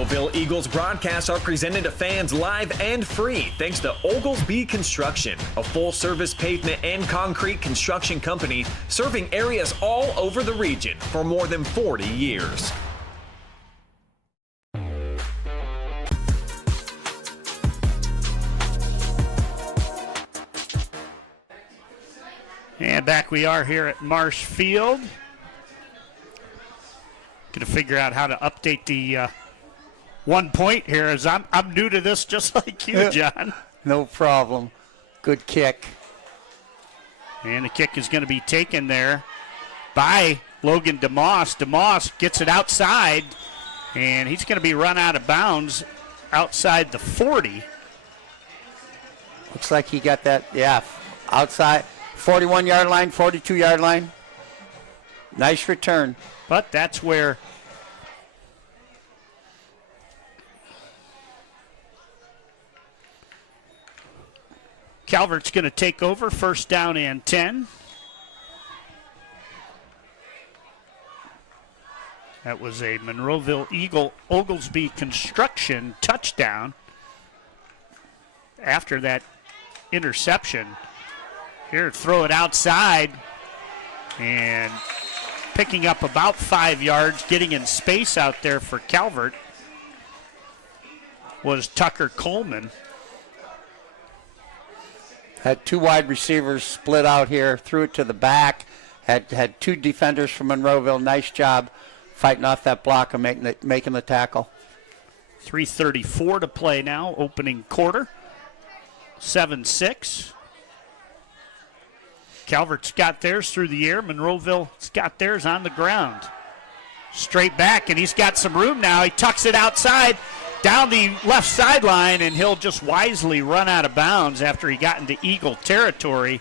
Monroeville Eagles broadcasts are presented to fans live and free thanks to Oglesby Construction, a full-service pavement and concrete construction company serving areas all over the region for more than 40 years. And back we are here at Marsh Field. Going to figure out how to update the 1 point here, as I'm new to this just like you, John. No problem. Good kick. And the kick is going to be taken there by Logan DeMoss. DeMoss gets it outside, and he's going to be run out of bounds outside the 40. Looks like he got that, outside. 41-yard line, 42-yard line. Nice return. But that's where Calvert's going to take over, first down and 10. That was a Monroeville Eagle Oglesby Construction touchdown after that interception. Here, throw it outside, and picking up about 5 yards, getting in space out there for Calvert was Tucker Coleman. Had two wide receivers split out here, threw it to the back, had two defenders from Monroeville. Nice job fighting off that block and making the tackle. 3:34 to play now, opening quarter. 7-6. Calvert's got theirs through the air. Monroeville's got theirs on the ground. Straight back, and he's got some room now. He tucks it outside down the left sideline, and he'll just wisely run out of bounds after he got into Eagle territory.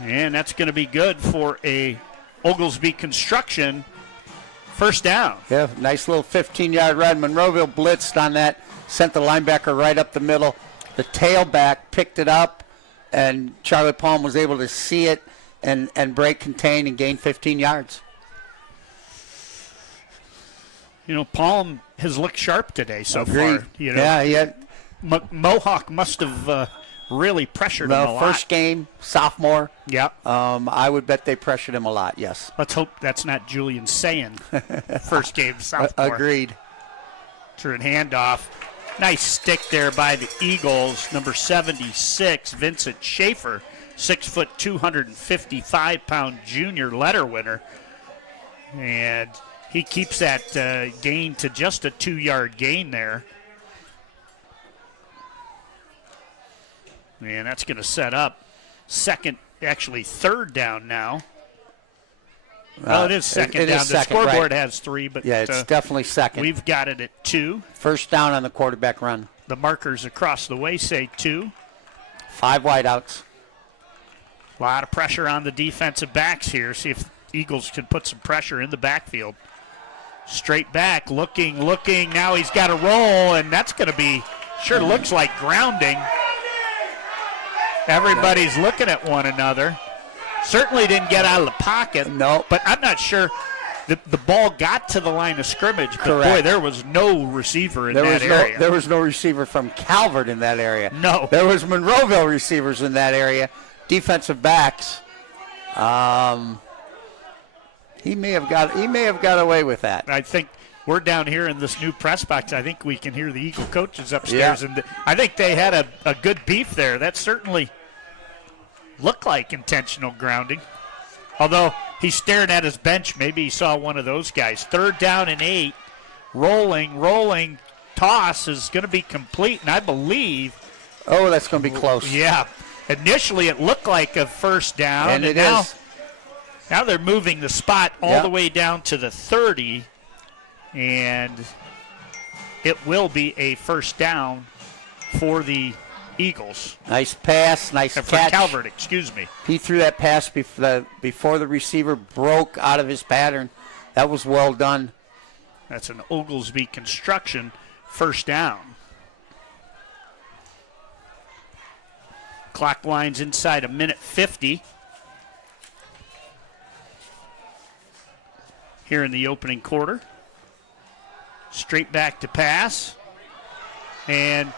And that's going to be good for a Oglesby Construction first down. Yeah, nice little 15-yard run. Monroeville blitzed on that, sent the linebacker right up the middle. The tailback picked it up, and Charlie Palm was able to see it and break, contain, and gain 15 yards. You know, Palm has looked sharp today so Agreed. far. You know, yeah, he had Mohawk must have really pressured him a lot. First game, sophomore. Yeah. I would bet they pressured him a lot, yes. Let's hope that's not Julian Sayin. First game, sophomore. Agreed. Through a handoff. Nice stick there by the Eagles. Number 76, Vincent Schaefer, 6 foot, 255-pound junior letter winner. And he keeps that gain to just a 2-yard gain there. And that's going to set up third down now. Well, it is second down. The scoreboard has 3, but yeah, it's definitely second. We've got it at 2. First down on the quarterback run. The markers across the way say 2. 5 wideouts. A lot of pressure on the defensive backs here. See if Eagles can put some pressure in the backfield. Straight back, looking. Now he's got a roll, and that's going to be, looks like grounding. Everybody's looking at one another. Certainly didn't get out of the pocket. No. But I'm not sure the ball got to the line of scrimmage. But correct. Boy, there was no receiver in that area. There was no receiver from Calvert in that area. No. There was Monroeville receivers in that area. Defensive backs. He may have got away with that. I think we're down here in this new press box. I think we can hear the Eagle coaches upstairs. Yeah. And I think they had a good beef there. That certainly looked like intentional grounding. Although he's staring at his bench. Maybe he saw one of those guys. 3rd down and 8. Rolling. Toss is going to be complete, and I believe. Oh, that's going to be close. Yeah. Initially, it looked like a first down. And it is. Now they're moving the spot all the way down to the 30. And it will be a first down for the Eagles. Nice pass, nice catch. For Calvert, excuse me. He threw that pass before the receiver broke out of his pattern. That was well done. That's an Oglesby Construction first down. Clock lines inside a minute 50. Here in the opening quarter. Straight back to pass. And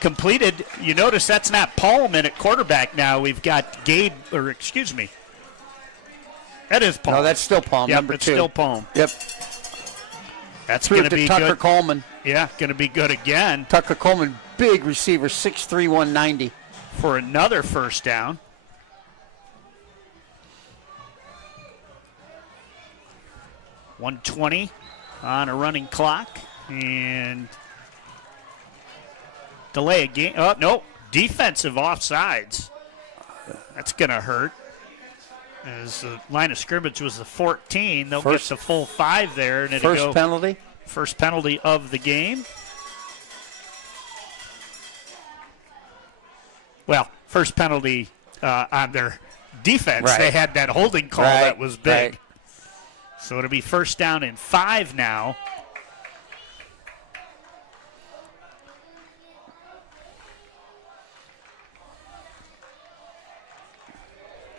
completed. You notice that's not Palm in at quarterback now. We've got that is Palm. No, that's still Palm, yep, number 2. It's still Palm. Yep. That's going to be Tucker good. Coleman. Yeah, going to be good again. Tucker Coleman, big receiver, 6'3", 190. For another first down. .120 on a running clock. And delay a game. Oh, no. Defensive offsides. That's going to hurt. As the line of scrimmage was the 14, they'll get the full 5 there. And First penalty? First penalty of the game. Well, first penalty on their defense. Right. They had that holding call Right. that was big. Right. So it'll be first down and 5 now.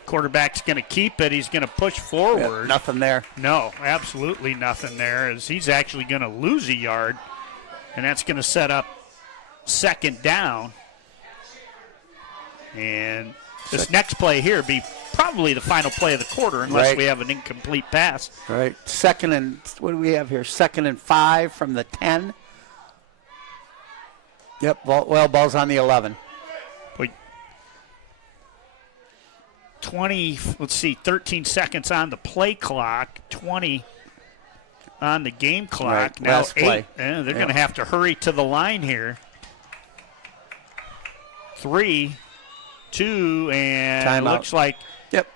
Quarterback's going to keep it. He's going to push forward. Yeah, nothing there. No, absolutely nothing there, as he's actually going to lose a yard, and that's going to set up second down. And this next play here be probably the final play of the quarter unless we have an incomplete pass. Right. Second and, what do we have here? 2nd and 5 from the 10. Yep, ball's on the 11. 13 seconds on the play clock, 20 on the game clock. Right, now last 8. play. They're going to have to hurry to the line here. 3, 2, and timeout. It looks like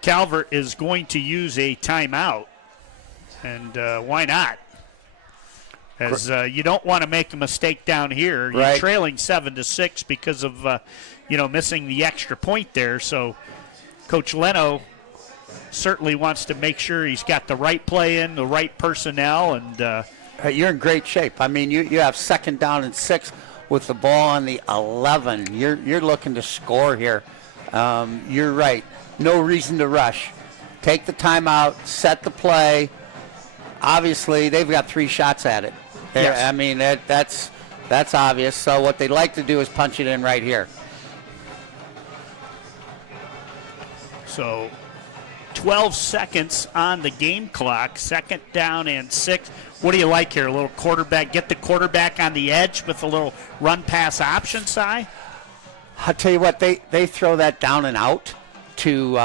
Calvert is going to use a timeout. And why not? As you don't want to make a mistake down here. You're trailing 7-6 because of missing the extra point there. So Coach Leno certainly wants to make sure he's got the right play in, the right personnel, and you're in great shape. I mean, you have 2nd down and 6 with the ball on the 11. You're looking to score here. You're right. No reason to rush. Take the timeout, set the play. Obviously, they've got 3 shots at it. Yes. I mean, that's obvious. So what they'd like to do is punch it in right here. So 12 seconds on the game clock, 2nd down and 6. What do you like here? A little quarterback, get the quarterback on the edge with a little run-pass option, Si? I'll tell you what, they throw that down and out to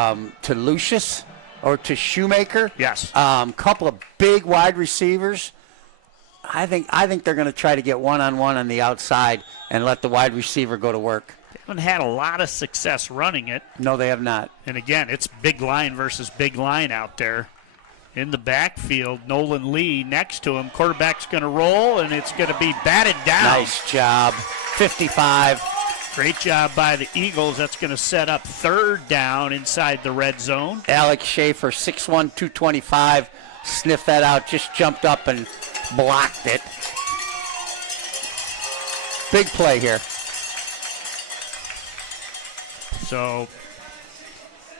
Lucius or to Shoemaker. Yes. Couple of big wide receivers. I think they're going to try to get one-on-one on the outside and let the wide receiver go to work. Haven't had a lot of success running it. No, they have not. And again, it's big line versus big line out there. In the backfield, Nolan Lee next to him. Quarterback's going to roll, and it's going to be batted down. Nice job. 55. Great job by the Eagles. That's going to set up 3rd down inside the red zone. Alex Schaefer, 6'1", 225. Sniffed that out, just jumped up and blocked it. Big play here. So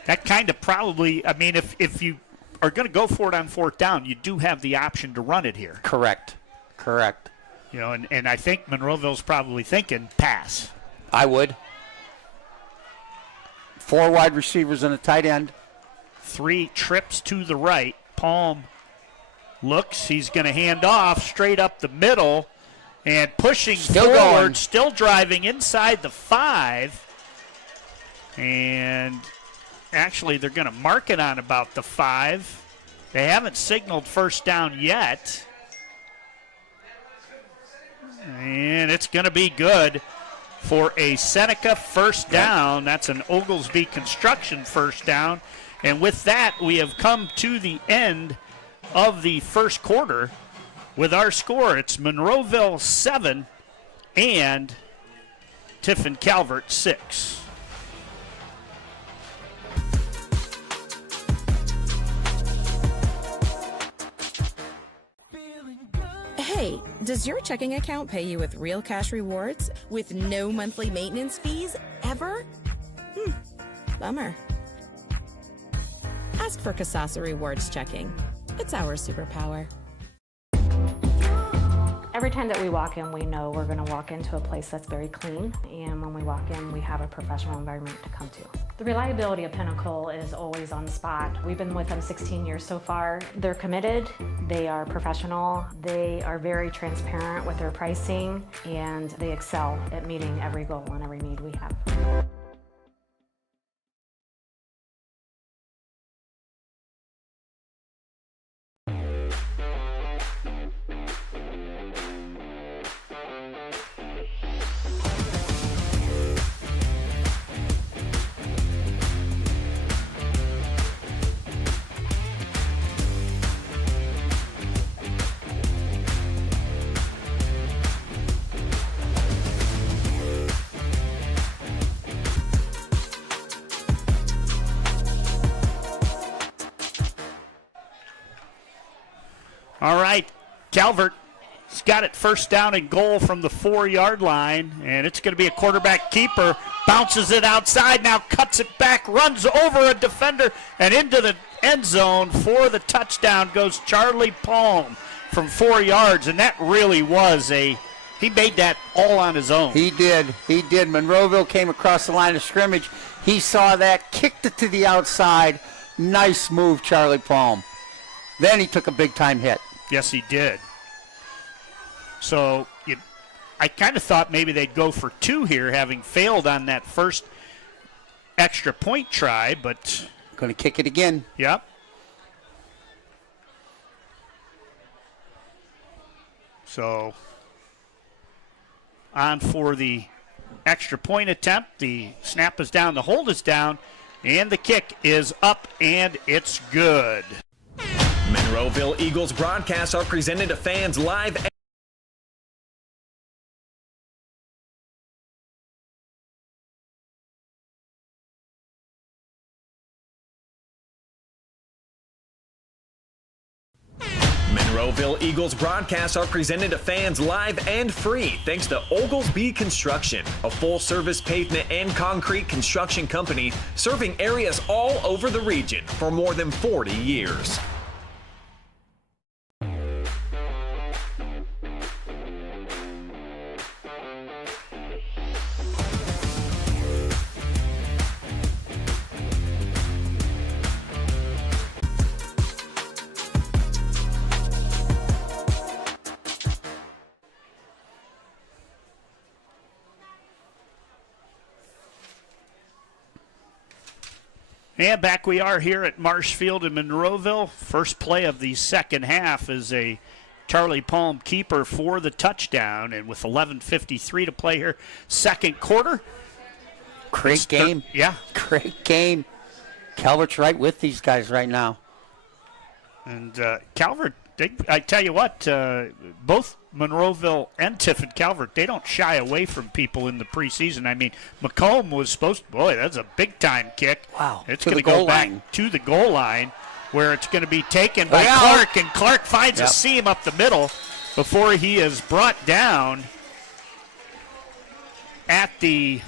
that kind of probably, I mean, if you are going to go for it on 4th down, you do have the option to run it here. Correct. You know, and I think Monroeville's probably thinking pass. I would. 4 wide receivers and a tight end. 3 trips to the right. Palm looks. He's going to hand off straight up the middle and pushing forward, still driving inside the 5. And actually, they're going to mark it on about the 5. They haven't signaled first down yet. And it's going to be good for a Seneca first down. That's an Oglesby Construction first down. And with that, we have come to the end of the first quarter with our score. It's Monroeville 7 and Tiffin Calvert 6. Hey, does your checking account pay you with real cash rewards with no monthly maintenance fees ever? Bummer. Ask for Kasasa Rewards Checking. It's our superpower. Every time that we walk in, we know we're going to walk into a place that's very clean, and when we walk in, we have a professional environment to come to. The reliability of Pinnacle is always on the spot. We've been with them 16 years so far. They're committed, they are professional, they are very transparent with their pricing, and they excel at meeting every goal and every need we have. All right, Calvert's got it first down and goal from the 4-yard line, and it's going to be a quarterback keeper. Bounces it outside, now cuts it back, runs over a defender, and into the end zone for the touchdown goes Charlie Palm from 4 yards, and that really was he made that all on his own. He did. Monroeville came across the line of scrimmage. He saw that, kicked it to the outside. Nice move, Charlie Palm. Then he took a big-time hit. Yes, he did. So I kind of thought maybe they'd go for 2 here, having failed on that first extra point try, but... Going to kick it again. Yep. So on for the extra point attempt. The snap is down, the hold is down, and the kick is up, and it's good. Monroeville Eagles broadcasts are presented to fans live. Monroeville Eagles broadcasts are presented to fans live and free thanks to Oglesby Construction, a full-service pavement and concrete construction company serving areas all over the region for more than 40 years. And back we are here at Marshfield in Monroeville. First play of the second half is a Charlie Palm keeper for the touchdown. And with 11:53 to play here, second quarter. Great game. Yeah. Great game. Calvert's right with these guys right now. And Calvert, I tell you what, both Monroeville and Tiffin Calvert, they don't shy away from people in the preseason. I mean, McComb was supposed to, boy, that's a big-time kick. Wow. It's going to go back to the goal line where it's going to be taken by Clark, and Clark finds a seam up the middle before he is brought down at the,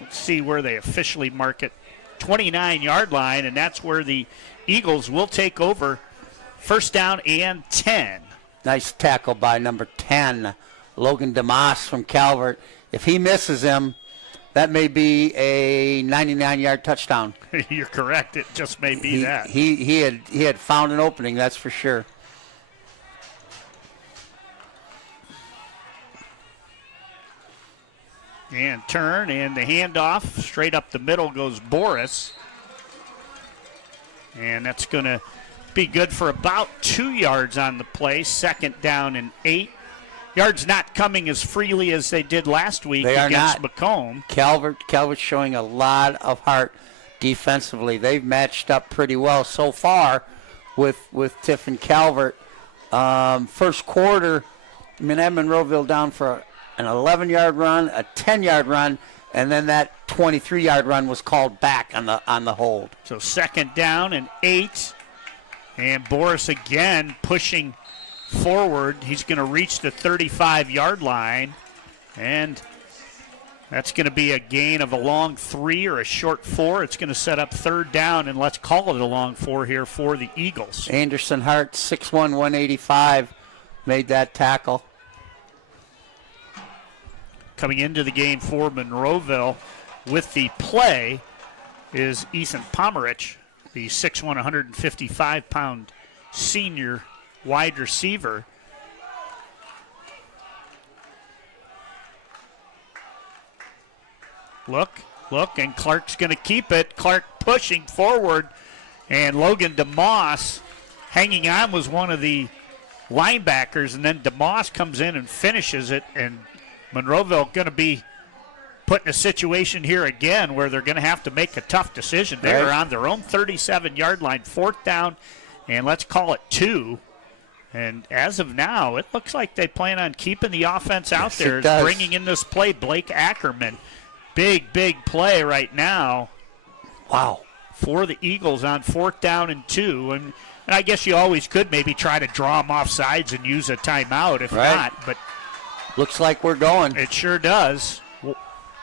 let's see where they officially mark it, 29-yard line, and that's where the Eagles will take over. First down and 10. Nice tackle by number 10, Logan DeMoss from Calvert. If he misses him, that may be a 99-yard touchdown. You're correct. It just may be that. He had found an opening, that's for sure. And turn, and the handoff straight up the middle goes Boris. And that's going to be good for about 2 yards on the play. Second down and 8. Yards not coming as freely as they did last week against McComb. Calvert's showing a lot of heart defensively. They've matched up pretty well so far with Tiffin Calvert. First quarter, Monroeville down for an 11-yard run, a 10-yard run, and then that 23-yard run was called back on the hold. So second down and 8. And Boris again pushing forward. He's going to reach the 35-yard line. And that's going to be a gain of a long 3 or a short 4. It's going to set up third down, and let's call it a long 4 here for the Eagles. Anderson Hart, 6'1", 185, made that tackle. Coming into the game for Monroeville with the play is Ethan Pomerich, the 6'1", 155-pound senior wide receiver. Look, and Clark's going to keep it. Clark pushing forward, and Logan DeMoss hanging on was one of the linebackers, and then DeMoss comes in and finishes it, and Monroeville going to be put in a situation here again where they're going to have to make a tough decision. They're on their own 37-yard line, 4th down, and let's call it 2. And as of now, it looks like they plan on keeping the offense out there, bringing in this play, Blake Ackerman. Big play right now. Wow. For the Eagles on 4th down and 2. And I guess you always could maybe try to draw them off sides and use a timeout if not. But looks like we're going. It sure does.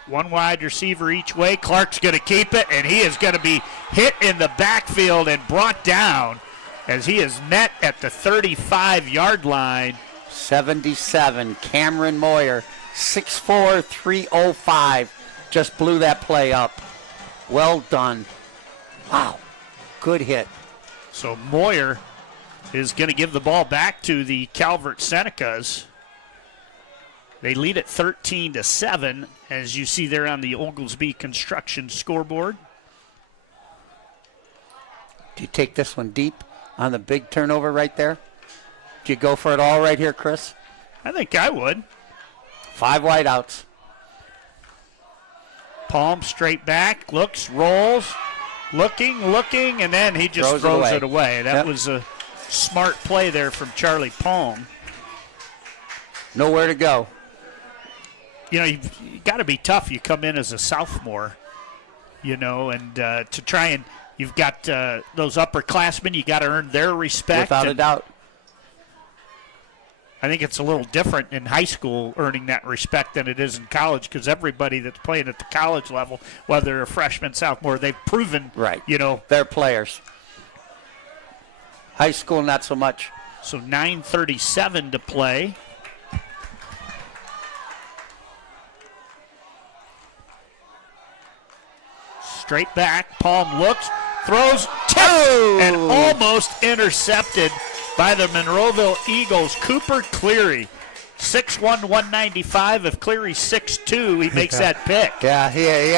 One wide receiver each way. Clark's going to keep it, and he is going to be hit in the backfield and brought down as he is met at the 35-yard line. 77, Cameron Moyer, 6'4", 305. Just blew that play up. Well done. Wow, good hit. So Moyer is going to give the ball back to the Calvert Senecas. They lead at 13-7, as you see there on the Oglesby Construction scoreboard. Do you take this one deep on the big turnover right there? Do you go for it all right here, Chris? I think I would. 5 wideouts. Palm straight back, looks, rolls, looking, and then he just throws it away. That was a smart play there from Charlie Palm. Nowhere to go. You know, you've got to be tough. You come in as a sophomore, you know, and to try and you've got those upperclassmen, you got to earn their respect. Without a doubt. I think it's a little different in high school earning that respect than it is in college because everybody that's playing at the college level, whether they're a freshman, sophomore, they've proven, you know. They're players. High school, not so much. So 9:37 to play. Straight back, Palm looks, throws, tipped, and almost intercepted by the Monroeville Eagles. Cooper Cleary, 6'1", 195. If Cleary's 6'2", he makes that pick. Yeah, he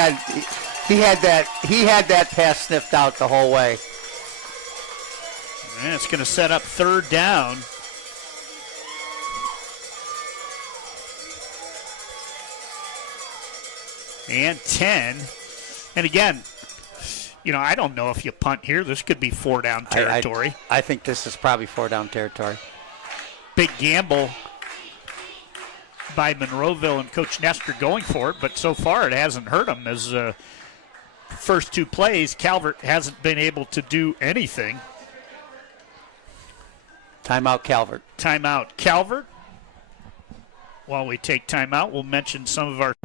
had that pass sniffed out the whole way. And it's going to set up 3rd down. And 10. And again, you know, I don't know if you punt here. This could be 4-down territory. I think this is probably 4-down territory. Big gamble by Monroeville and Coach Nestor going for it, but so far it hasn't hurt them as first 2 plays, Calvert hasn't been able to do anything. Timeout, Calvert. Timeout, Calvert. While we take timeout, we'll mention some of our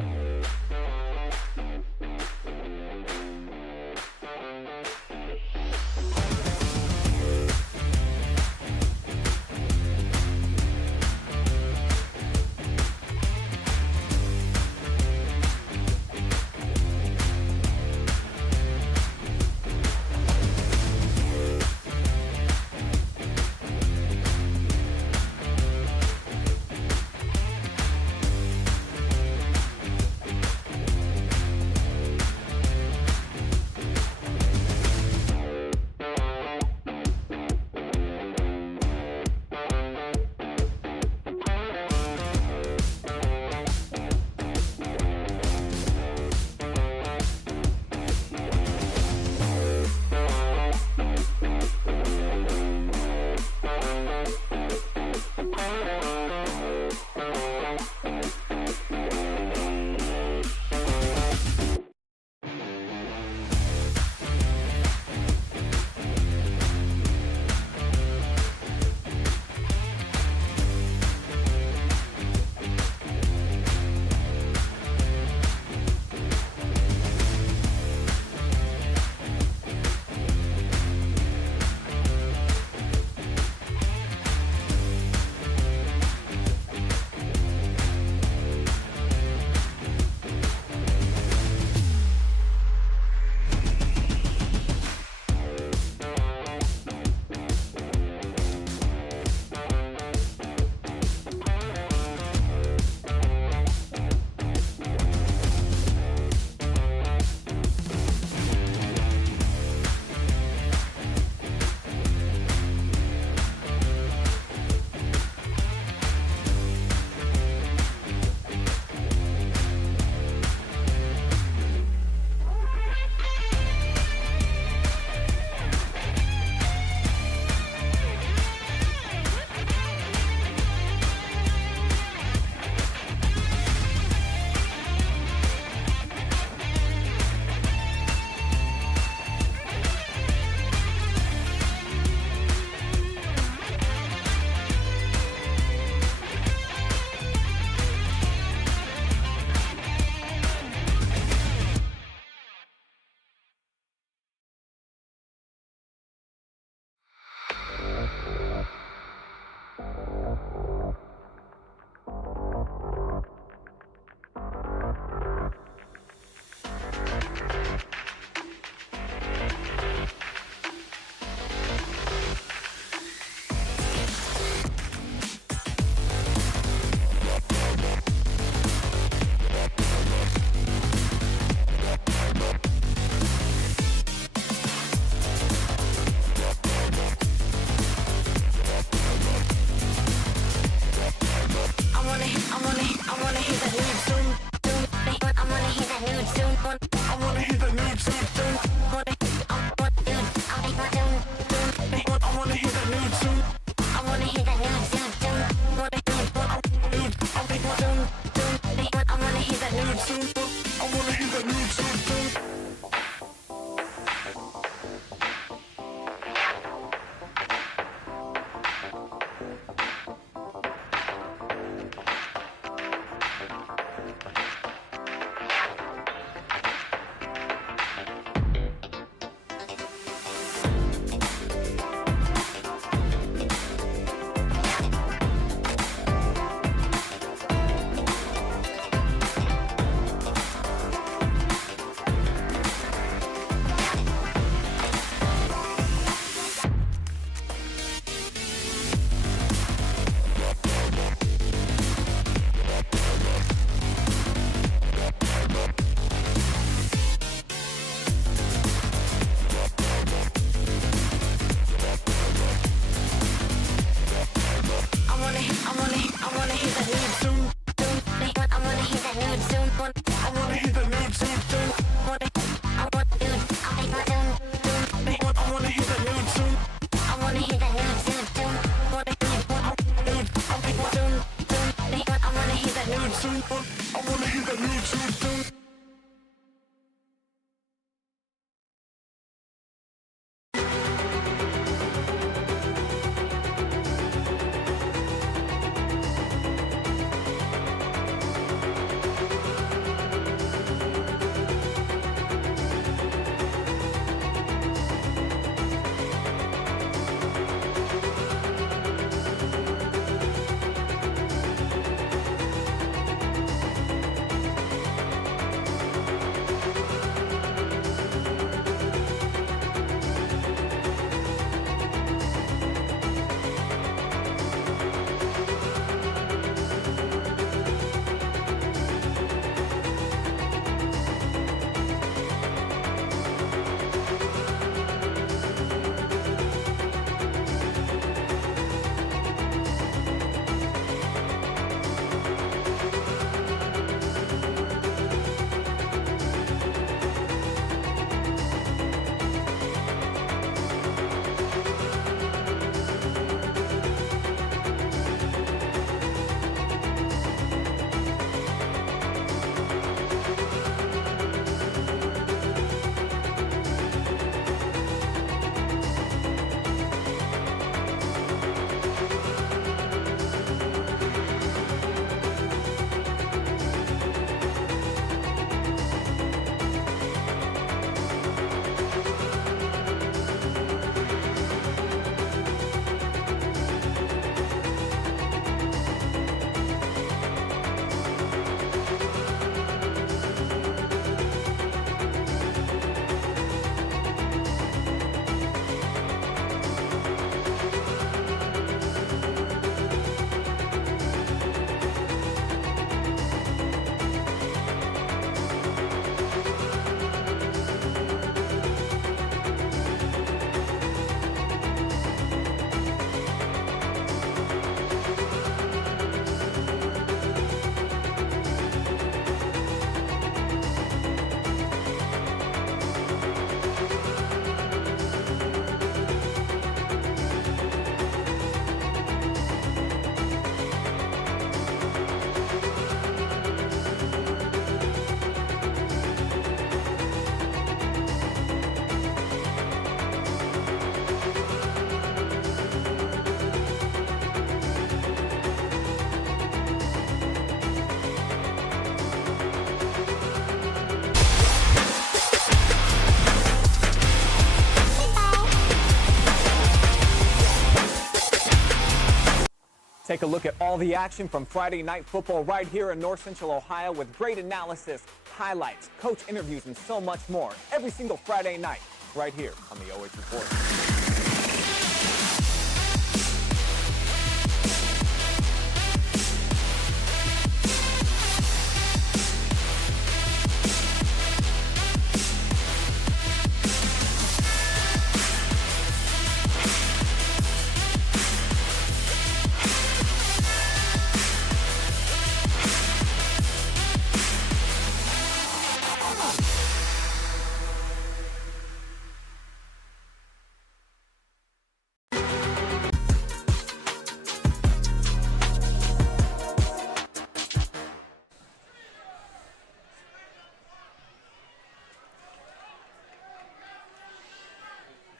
Take a look at all the action from Friday night football right here in North Central Ohio with great analysis, highlights, coach interviews, and so much more every single Friday night right here on the OH Report.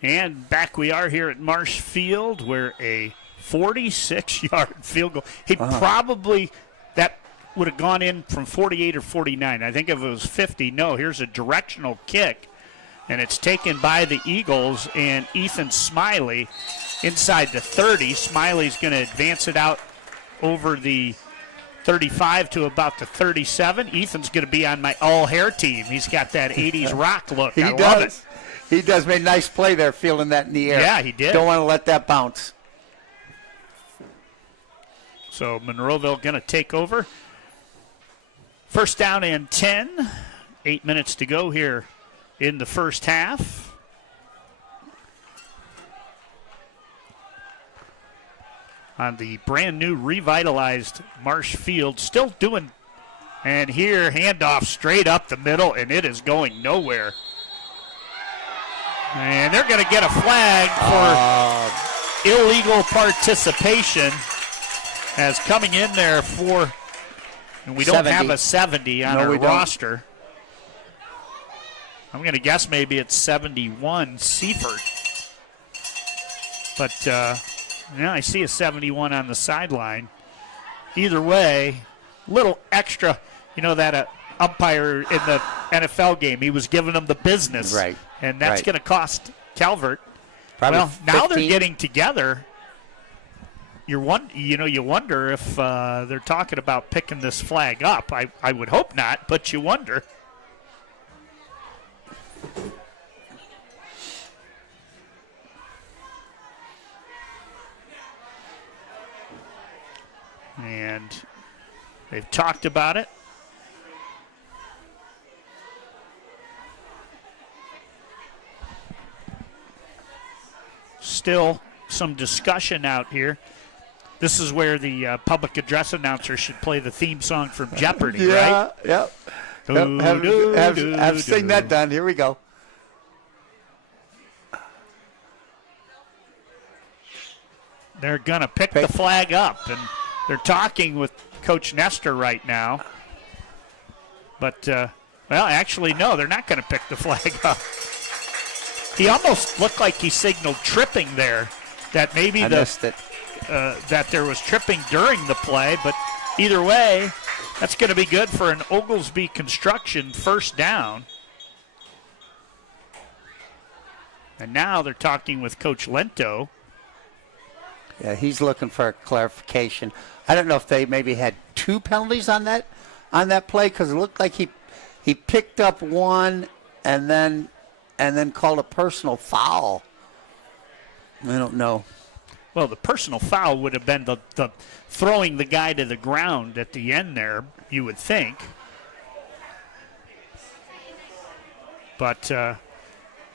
And back we are here at Marsh Field, where a 46-yard field goal. He probably, that would have gone in from 48 or 49. I think if it was 50, no, here's a directional kick, and it's taken by the Eagles, and Ethan Smiley inside the 30. Smiley's going to advance it out over the 35 to about the 37. Ethan's going to be on my all-hair team. He's got that 80s rock look. I love it. He does make a nice play there, fielding that in the air. Yeah, he did. Don't want to let that bounce. So Monroeville going to take over. First down and 10. 8 minutes to go here in the first half. On the brand new revitalized Marsh Field. Still doing, and here handoff straight up the middle, and it is going nowhere. And they're going to get a flag for illegal participation as coming in there for, and we don't 70. have a 70 on our roster. I'm going to guess maybe it's 71 Seaford. But, yeah, I see a 71 on the sideline. Either way, little extra, you know, that umpire in the NFL game, he was giving them the business. Right. And that's going to cost Calvert. Probably well, now 15. they're getting together. You wonder if they're talking about picking this flag up. I would hope not, but you wonder. And they've talked about it. Still some discussion out here. This is where the public address announcer should play the theme song from Jeopardy, right? Yeah, have sing that done. Here we go. They're going to pick the flag up, and they're talking with Coach Nestor right now. But, well, actually, no, they're not going to pick the flag up. He almost looked like he signaled tripping there, that maybe that there was tripping during the play. But either way, that's going to be good for an Oglesby Construction first down. And now they're talking with Coach Lento. Yeah, he's looking for a clarification. I don't know if they maybe had two penalties on that play, because it looked like he picked up one and then called a personal foul. I don't know. Well, the personal foul would have been the throwing the guy to the ground at the end there, you would think. But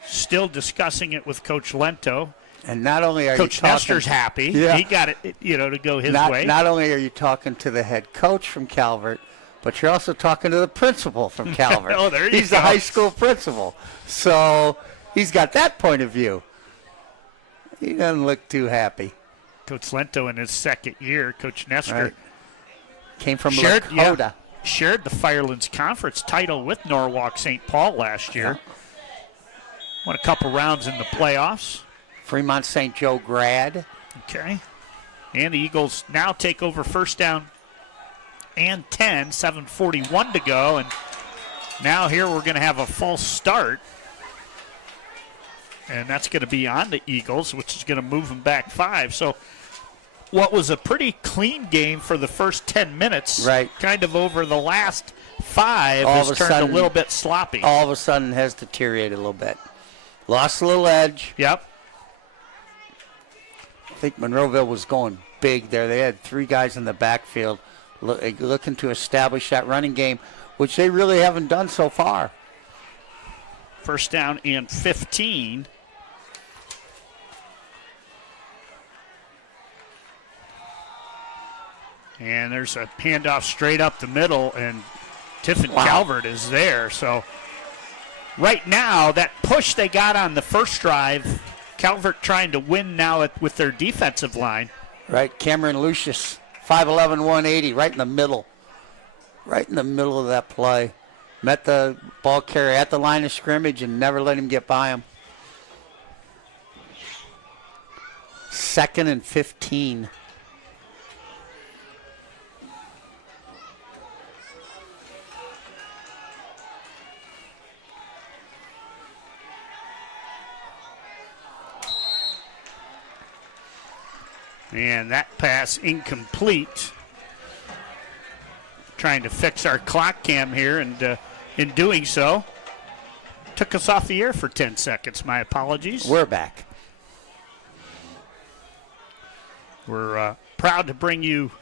still discussing it with Coach Lento. And not only are Coach Nestor's happy. Yeah. He got it, to go his way. Not only are you talking to the head coach from Calvert, but you're also talking to the principal from Calvert. Oh, there you He's go. the high school principal. So he's got that point of view. He doesn't look too happy. Coach Lento in his second year. Coach Nestor Right. Came from Lakota. Shared the Firelands Conference title with Norwalk St. Paul last year. Won a couple rounds in the playoffs. Fremont St. Joe grad. Okay. And the Eagles now take over first down and 10, 7:41 to go. And now here we're going to have a false start. And that's going to be on the Eagles, which is going to move them back 5. So what was a pretty clean game for the first 10 minutes. Right. Kind of over the last 5 All has of a turned sudden- a little bit sloppy. All of a sudden has deteriorated a little bit. Lost a little edge. Yep. I think Monroeville was going big there. They had 3 guys in the backfield looking to establish that running game, which they really haven't done so far. First down and 15. And there's a handoff straight up the middle, and Tiffin Calvert is there. So right now, that push they got on the first drive, Calvert trying to win now with their defensive line. Right, Cameron Lucius, 5'11", 180, right in the middle. Right in the middle of that play. Met the ball carrier at the line of scrimmage and never let him get by him. 2nd and 15. And that pass incomplete. Trying to fix our clock cam here, and in doing so, took us off the air for 10 seconds. My apologies. We're back. We're proud to bring you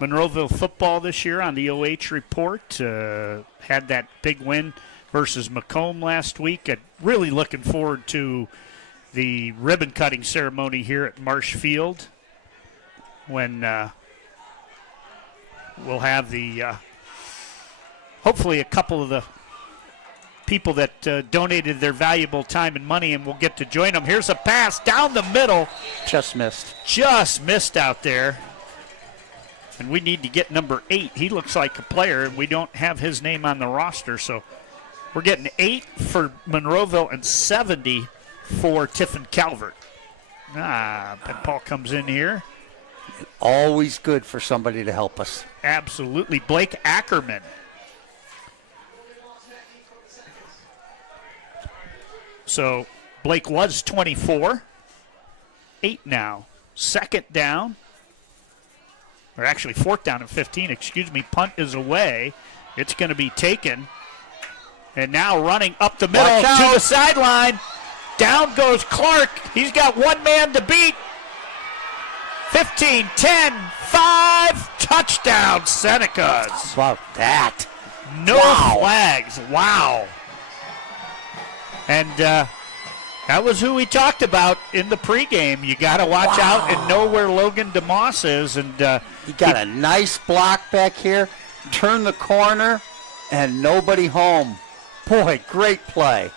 Monroeville football this year on the OH Report. Had that big win versus McComb last week. Really looking forward to the ribbon cutting ceremony here at Marsh Field when we'll have the hopefully a couple of the people that donated their valuable time and money, and we'll get to join them. Here's a pass down the middle. Just missed. Just missed out there. And we need to get number 8. He looks like a player, and we don't have his name on the roster. So we're getting 8 for Monroeville and 70 for Tiffin Calvert. And Paul comes in here. Always good for somebody to help us. Absolutely. Blake Ackerman. So Blake was 24. 8 now. 2nd down. Or actually 4th down and 15. Excuse me. Punt is away. It's going to be taken. And now running up the middle to the sideline. Down goes Clark. He's got one man to beat. 15, 10, 5. Touchdown, Senecas. How about that? No flags. Wow. And that was who we talked about in the pregame. You got to watch out and know where Logan DeMoss is. And he got a nice block back here. Turn the corner, and nobody home. Boy, great play.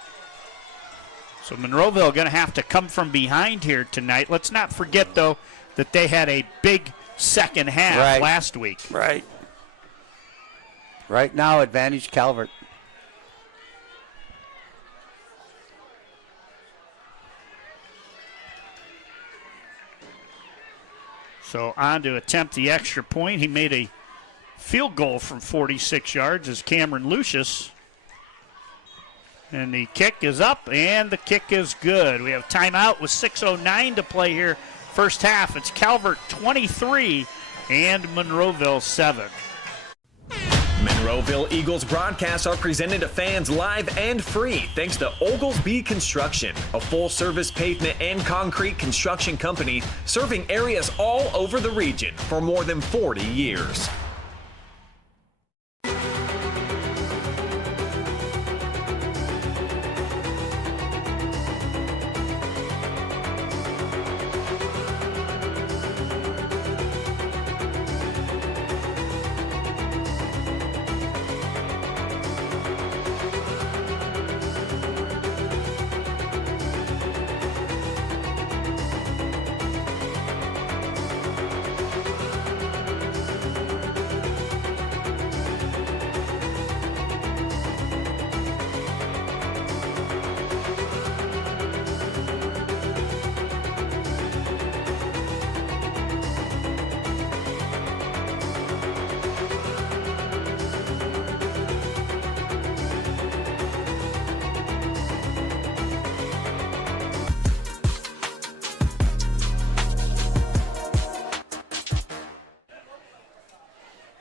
So Monroeville going to have to come from behind here tonight. Let's not forget, though, that they had a big second half last week. Right. Right now, advantage Calvert. So on to attempt the extra point. He made a field goal from 46 yards as Cameron Lucius. And the kick is up, and the kick is good. We have timeout with 6:09 to play here. First half, it's Calvert 23 and Monroeville 7. Monroeville Eagles broadcasts are presented to fans live and free thanks to Oglesby Construction, a full-service pavement and concrete construction company serving areas all over the region for more than 40 years.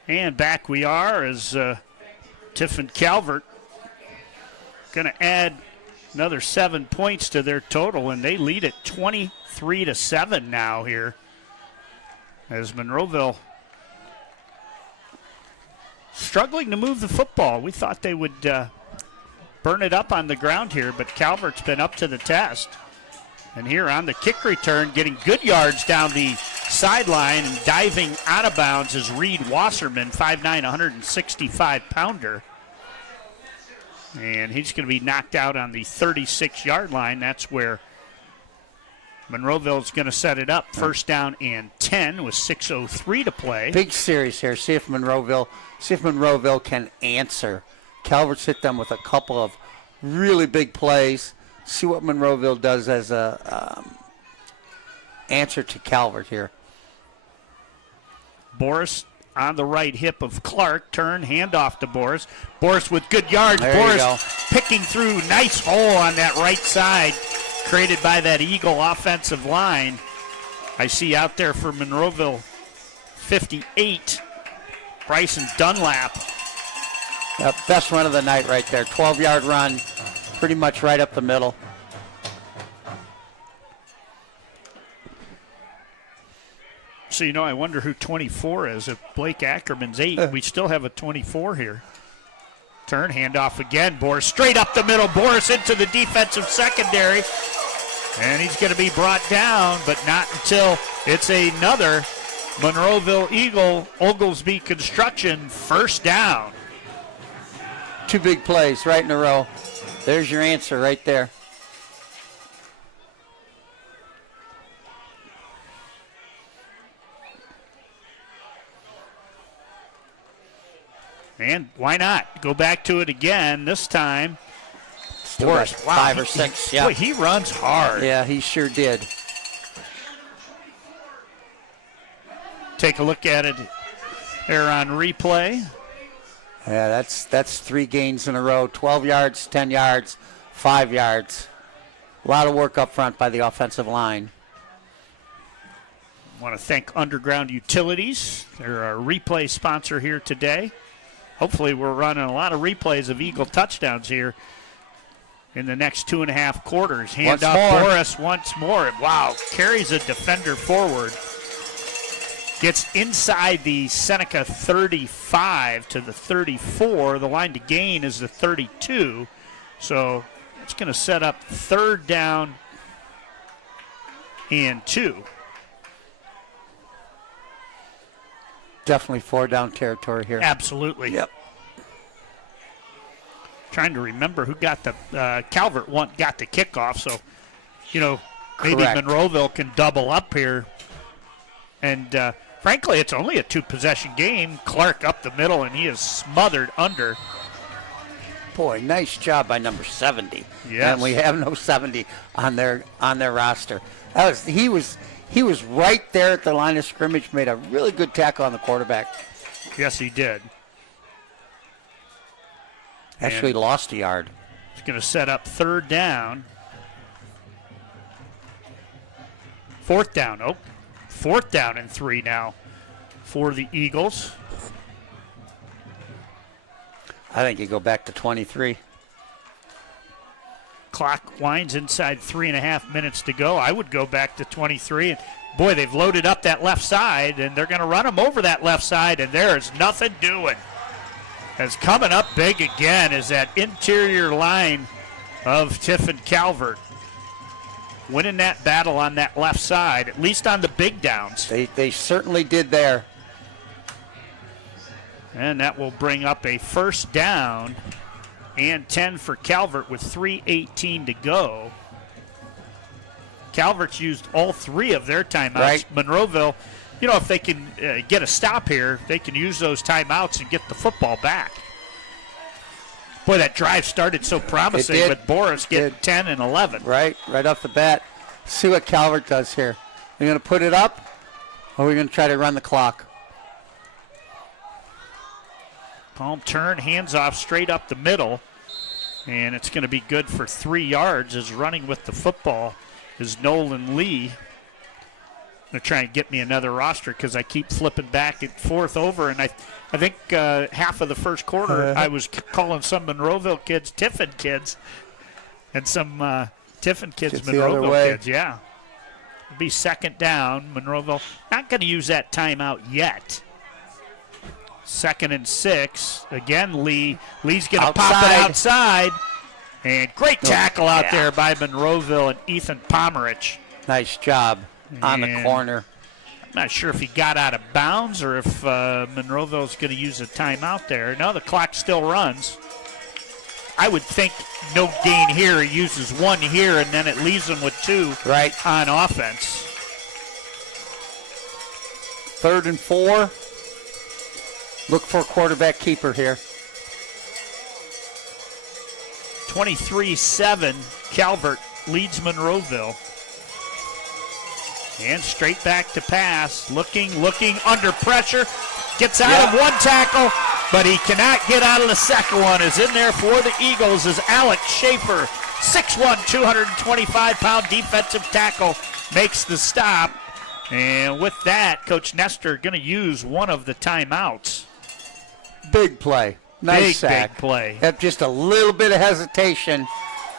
And back we are as Tiffin Calvert going to add another 7 points to their total, and they lead it 23-7 now here as Monroeville struggling to move the football. We thought they would burn it up on the ground here, but Calvert's been up to the test. And here on the kick return, getting good yards down the sideline and diving out of bounds is Reed Wasserman, 5'9", 165-pounder. And he's going to be knocked out on the 36-yard line. That's where Monroeville's going to set it up. First down and 10 with 6:03 to play. Big series here. See if Monroeville can answer. Calvert's hit them with a couple of really big plays. See what Monroeville does as a answer to Calvert here. Boris on the right hip of Clark. Turn, handoff to Boris. Boris with good yards. There Boris picking through. Nice hole on that right side created by that Eagle offensive line. I see out there for Monroeville 58, Bryson Dunlap. Yep, best run of the night right there. 12-yard run, pretty much right up the middle. So, I wonder who 24 is. If Blake Ackerman's 8, we still have a 24 here. Turn, handoff again. Boris straight up the middle. Boris into the defensive secondary. And he's going to be brought down, but not until it's another Monroeville Eagle, Oglesby Construction, first down. 2 big plays right in a row. There's your answer right there. And why not? Go back to it again. This time, Boris, 5 or 6. Boy, he runs hard. Yeah, he sure did. Take a look at it there on replay. Yeah, that's 3 gains in a row. 12 yards, 10 yards, 5 yards. A lot of work up front by the offensive line. I want to thank Underground Utilities. They're our replay sponsor here today. Hopefully we're running a lot of replays of Eagle touchdowns here in the next 2.5 quarters. Hand off Boris once more. Wow, carries a defender forward. Gets inside the Seneca 35 to the 34. The line to gain is the 32. So it's going to set up 3rd down and 2. Definitely 4-down territory here. Absolutely. Yep. Trying to remember who got the Calvert got the kickoff, so maybe Correct. Monroeville can double up here. And frankly, it's only a 2-possession game. Clark up the middle, and he is smothered under. Boy, nice job by number 70. Yes. And we have no 70 on their roster. He was right there at the line of scrimmage, made a really good tackle on the quarterback. Yes, he did. Actually lost a yard. He's going to set up 3rd down. 4th down. Oh, 4th down and 3 now for the Eagles. I think you go back to 23. Clock winds inside 3.5 minutes to go. I would go back to 23. And boy, they've loaded up that left side, and they're going to run them over that left side, and there is nothing doing. As coming up big again is that interior line of Tiffin Calvert. Winning that battle on that left side, at least on the big downs. They certainly did there. And that will bring up a 1st down and 10 for Calvert with 3:18 to go. Calvert's used all 3 of their timeouts. Right. Monroeville, if they can get a stop here, they can use those timeouts and get the football back. Boy, that drive started so promising with Boris getting 10 and 11. Right off the bat. See what Calvert does here. They're going to put it up, or are we going to try to run the clock? Palm turn, hands off straight up the middle. And it's going to be good for 3 yards as running with the football is Nolan Lee. They're trying to get me another roster because I keep flipping back and forth over. And I think half of the first quarter I was calling some Monroeville kids Tiffin kids and some Tiffin kids Just the other Monroeville way. kids. Yeah. It'll be second down. Monroeville not going to use that timeout yet. 2nd and 6. Again, Lee's going to pop it outside. And great tackle out there by Monroeville and Ethan Pomerich. Nice job on the corner. I'm not sure if he got out of bounds or if Monroeville's going to use a timeout there. No, the clock still runs. I would think no gain here. He uses 1 here, and then it leaves him with 2 on offense. 3rd and 4. Look for a quarterback keeper here. 23-7, Calvert leads Monroeville. And straight back to pass, looking under pressure. Gets out of one tackle, but he cannot get out of the second one. Is in there for the Eagles as Alex Schaefer, 6'1", 225-pound defensive tackle, makes the stop. And with that, Coach Nestor going to use one of the timeouts. Big play. Nice sack. Big play. Had just a little bit of hesitation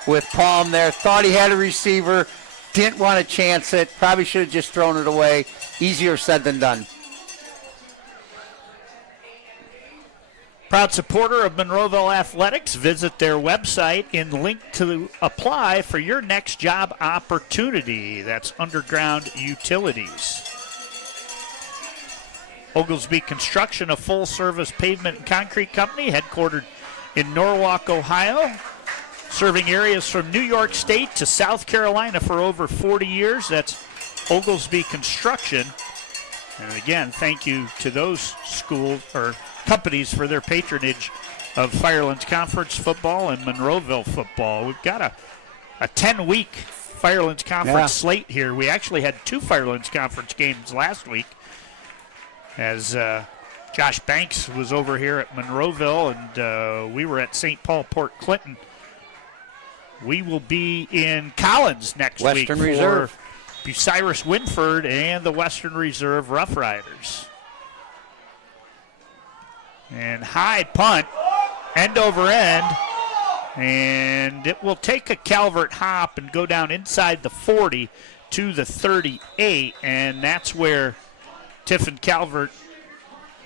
with Palm there. Thought he had a receiver. Didn't want to chance it. Probably should have just thrown it away. Easier said than done. Proud supporter of Monroeville Athletics. Visit their website and link to apply for your next job opportunity. That's Underground Utilities. Oglesby Construction, a full-service pavement and concrete company headquartered in Norwalk, Ohio, serving areas from New York State to South Carolina for over 40 years. That's Oglesby Construction. And again, thank you to those schools or companies for their patronage of Firelands Conference football and Monroeville football. We've got a 10-week Firelands Conference slate here. We actually had 2 Firelands Conference games last week, as Josh Banks was over here at Monroeville, and we were at St. Paul Port Clinton. We will be in Collins next week Western Reserve. for Bucyrus Winford and the Western Reserve Rough Riders. And high punt, end over end, and it will take a Calvert hop and go down inside the 40 to the 38, and that's where Tiffin Calvert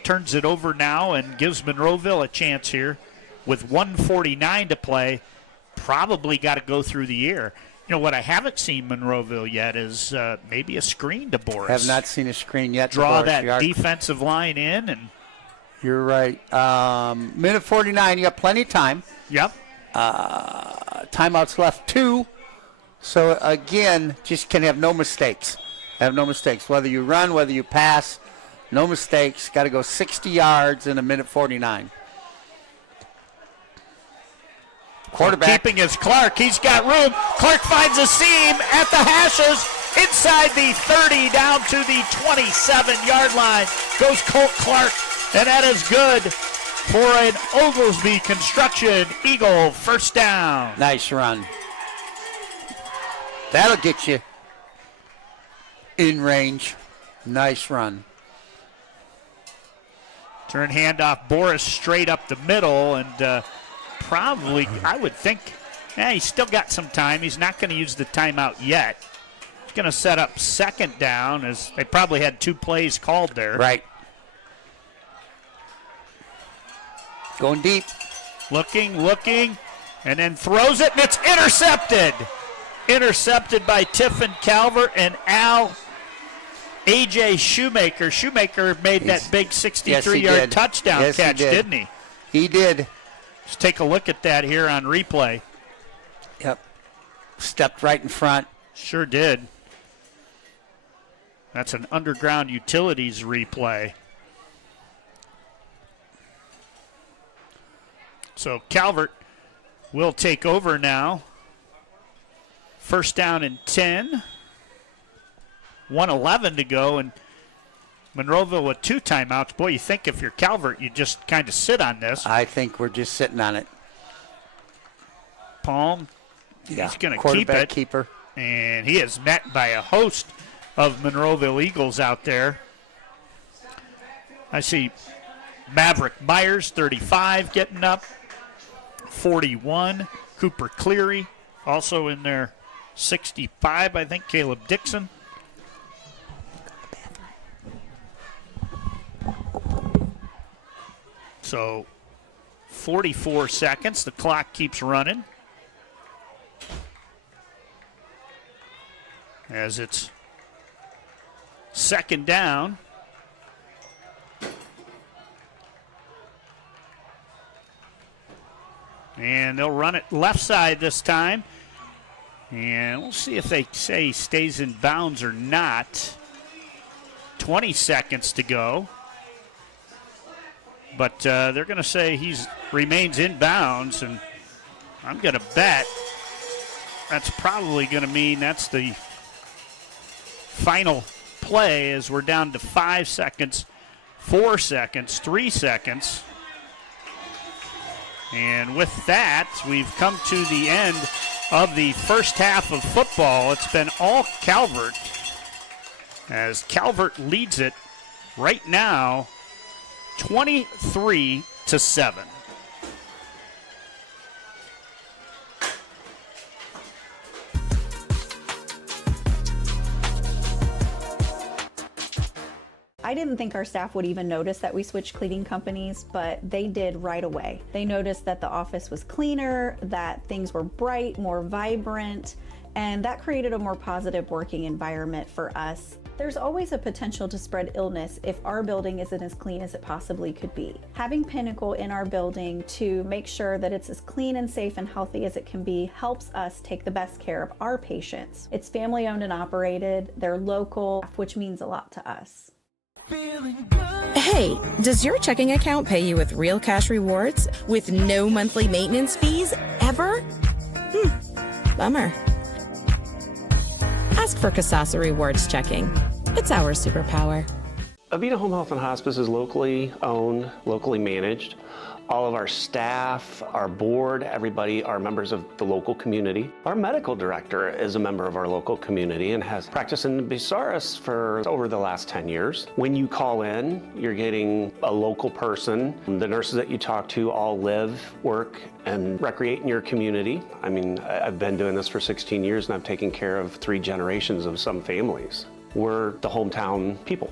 turns it over now and gives Monroeville a chance here with 1:49 to play. Probably got to go through the air. You know, what I haven't seen Monroeville yet is maybe a screen to Boris. Have not seen a screen yet. Draw that defensive line in. And you're right. Minute 49, you got plenty of time. Yep. Timeouts left 2. So, again, just can have no mistakes. Have no mistakes. Whether you run, whether you pass, no mistakes. Got to go 60 yards in a minute 49. Quarterback. Keeping is Clark. He's got room. Clark finds a seam at the hashes. Inside the 30 down to the 27-yard line goes Colt Clark. And that is good for an Oglesby Construction Eagle first down. Nice run. That'll get you in range. Nice run. Turn handoff. Boris straight up the middle, and probably, I would think, he's still got some time. He's not going to use the timeout yet. He's going to set up second down, as they probably had 2 plays called there. Right. Going deep. Looking, and then throws it, and it's intercepted. Intercepted by Tiffin Calvert and A.J. Shoemaker. Shoemaker made that big 63-yard touchdown catch, didn't he? He did. Let's take a look at that here on replay. Yep. Stepped right in front. Sure did. That's an Underground Utilities replay. So Calvert will take over now. First down and 10. 1:11 to go, and Monroeville with 2 timeouts. Boy, you think if you're Calvert, you just kind of sit on this. I think we're just sitting on it. Palm, he's going to keep it. Keeper. And he is met by a host of Monroeville Eagles out there. I see Maverick Myers, 35, getting up. 41, Cooper Cleary, also in there. 65, I think, Caleb Dixon. So 44 seconds. The clock keeps running as it's second down. And they'll run it left side this time. And we'll see if they say he stays in bounds or not. 20 seconds to go. But they're going to say he remains in bounds. And I'm going to bet that's probably going to mean that's the final play, as we're down to 5 seconds, 4 seconds, 3 seconds. And with that, we've come to the end of the first half of football. It's been all Calvert, as Calvert leads it right now 23-7. I didn't think our staff would even notice that we switched cleaning companies, but they did right away. They noticed that the office was cleaner, that things were bright, more vibrant, and that created a more positive working environment for us. There's always a potential to spread illness if our building isn't as clean as it possibly could be. Having Pinnacle in our building to make sure that it's as clean and safe and healthy as it can be helps us take the best care of our patients. It's family owned and operated, they're local, which means a lot to us. Hey, does your checking account pay you with real cash rewards with no monthly maintenance fees ever? Bummer. Ask for Kasasa Rewards Checking. It's our superpower. Avita Home Health and Hospice is locally owned, locally managed. All of our staff, our board, everybody are members of the local community. Our medical director is a member of our local community and has practiced in Bucyrus for over the last 10 years. When you call in, you're getting a local person. The nurses that you talk to all live, work, and recreate in your community. I mean, I've been doing this for 16 years and I've taken care of 3 generations of some families. We're the hometown people.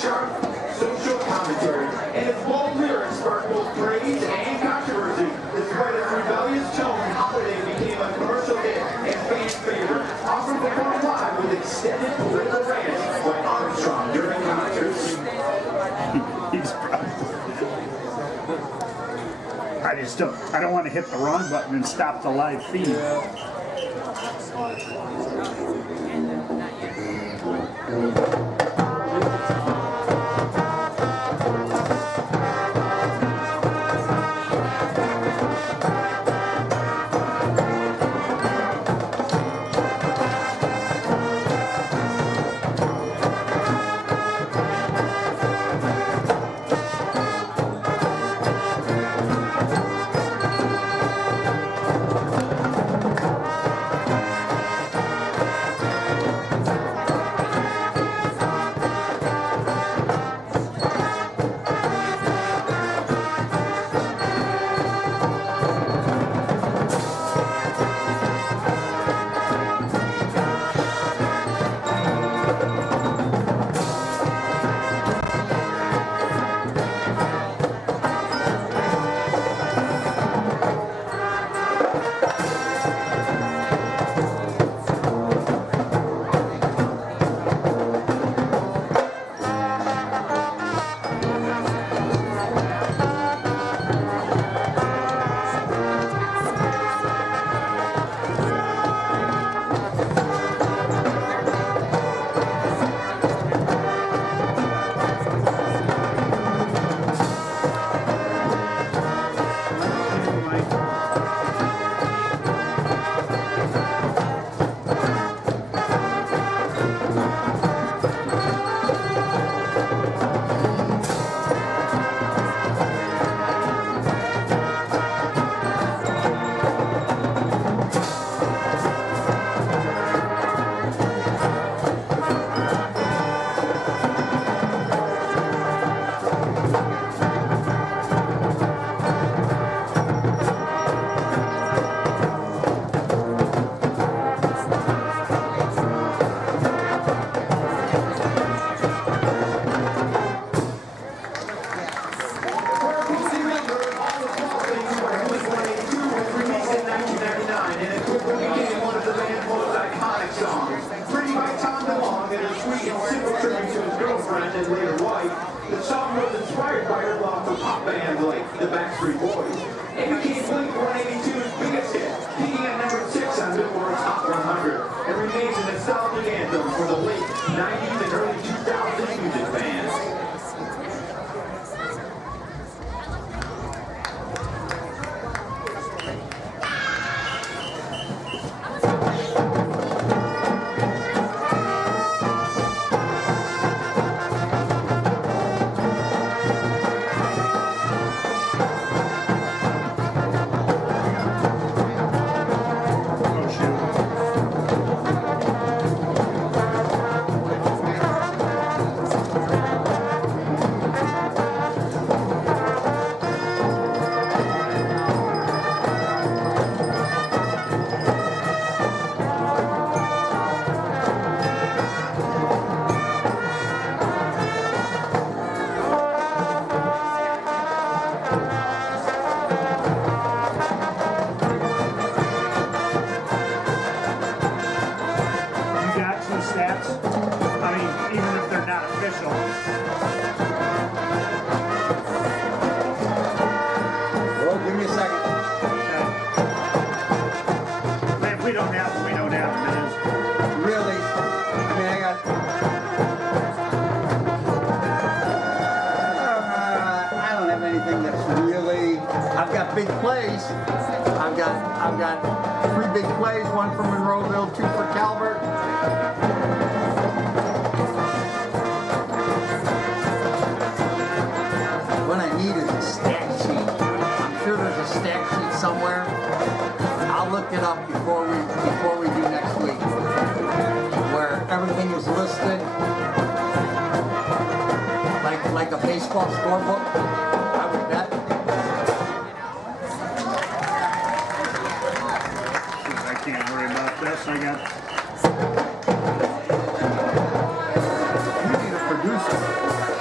sharp social commentary, and its bold lyrics sparked both praise and controversy. Despite its rebellious tone, Holiday became a commercial hit and fan favorite, often performed live with extended political rants by Armstrong during concerts. He's proud. I don't want to hit the wrong button and stop the live feed. Big plays. I've got 3 big plays, 1 for Monroeville, 2 for Calvert. What I need is a stat sheet. I'm sure there's a stat sheet somewhere. I'll look it up before we do next week, where everything is listed, like a baseball scorebook. I would bet. Can't worry about this. I got. You need a producer.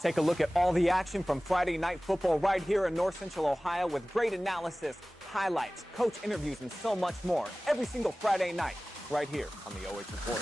Take a look at all the action from Friday Night Football right here in North Central Ohio with great analysis, highlights, coach interviews, and so much more every single Friday night right here on the OH Report.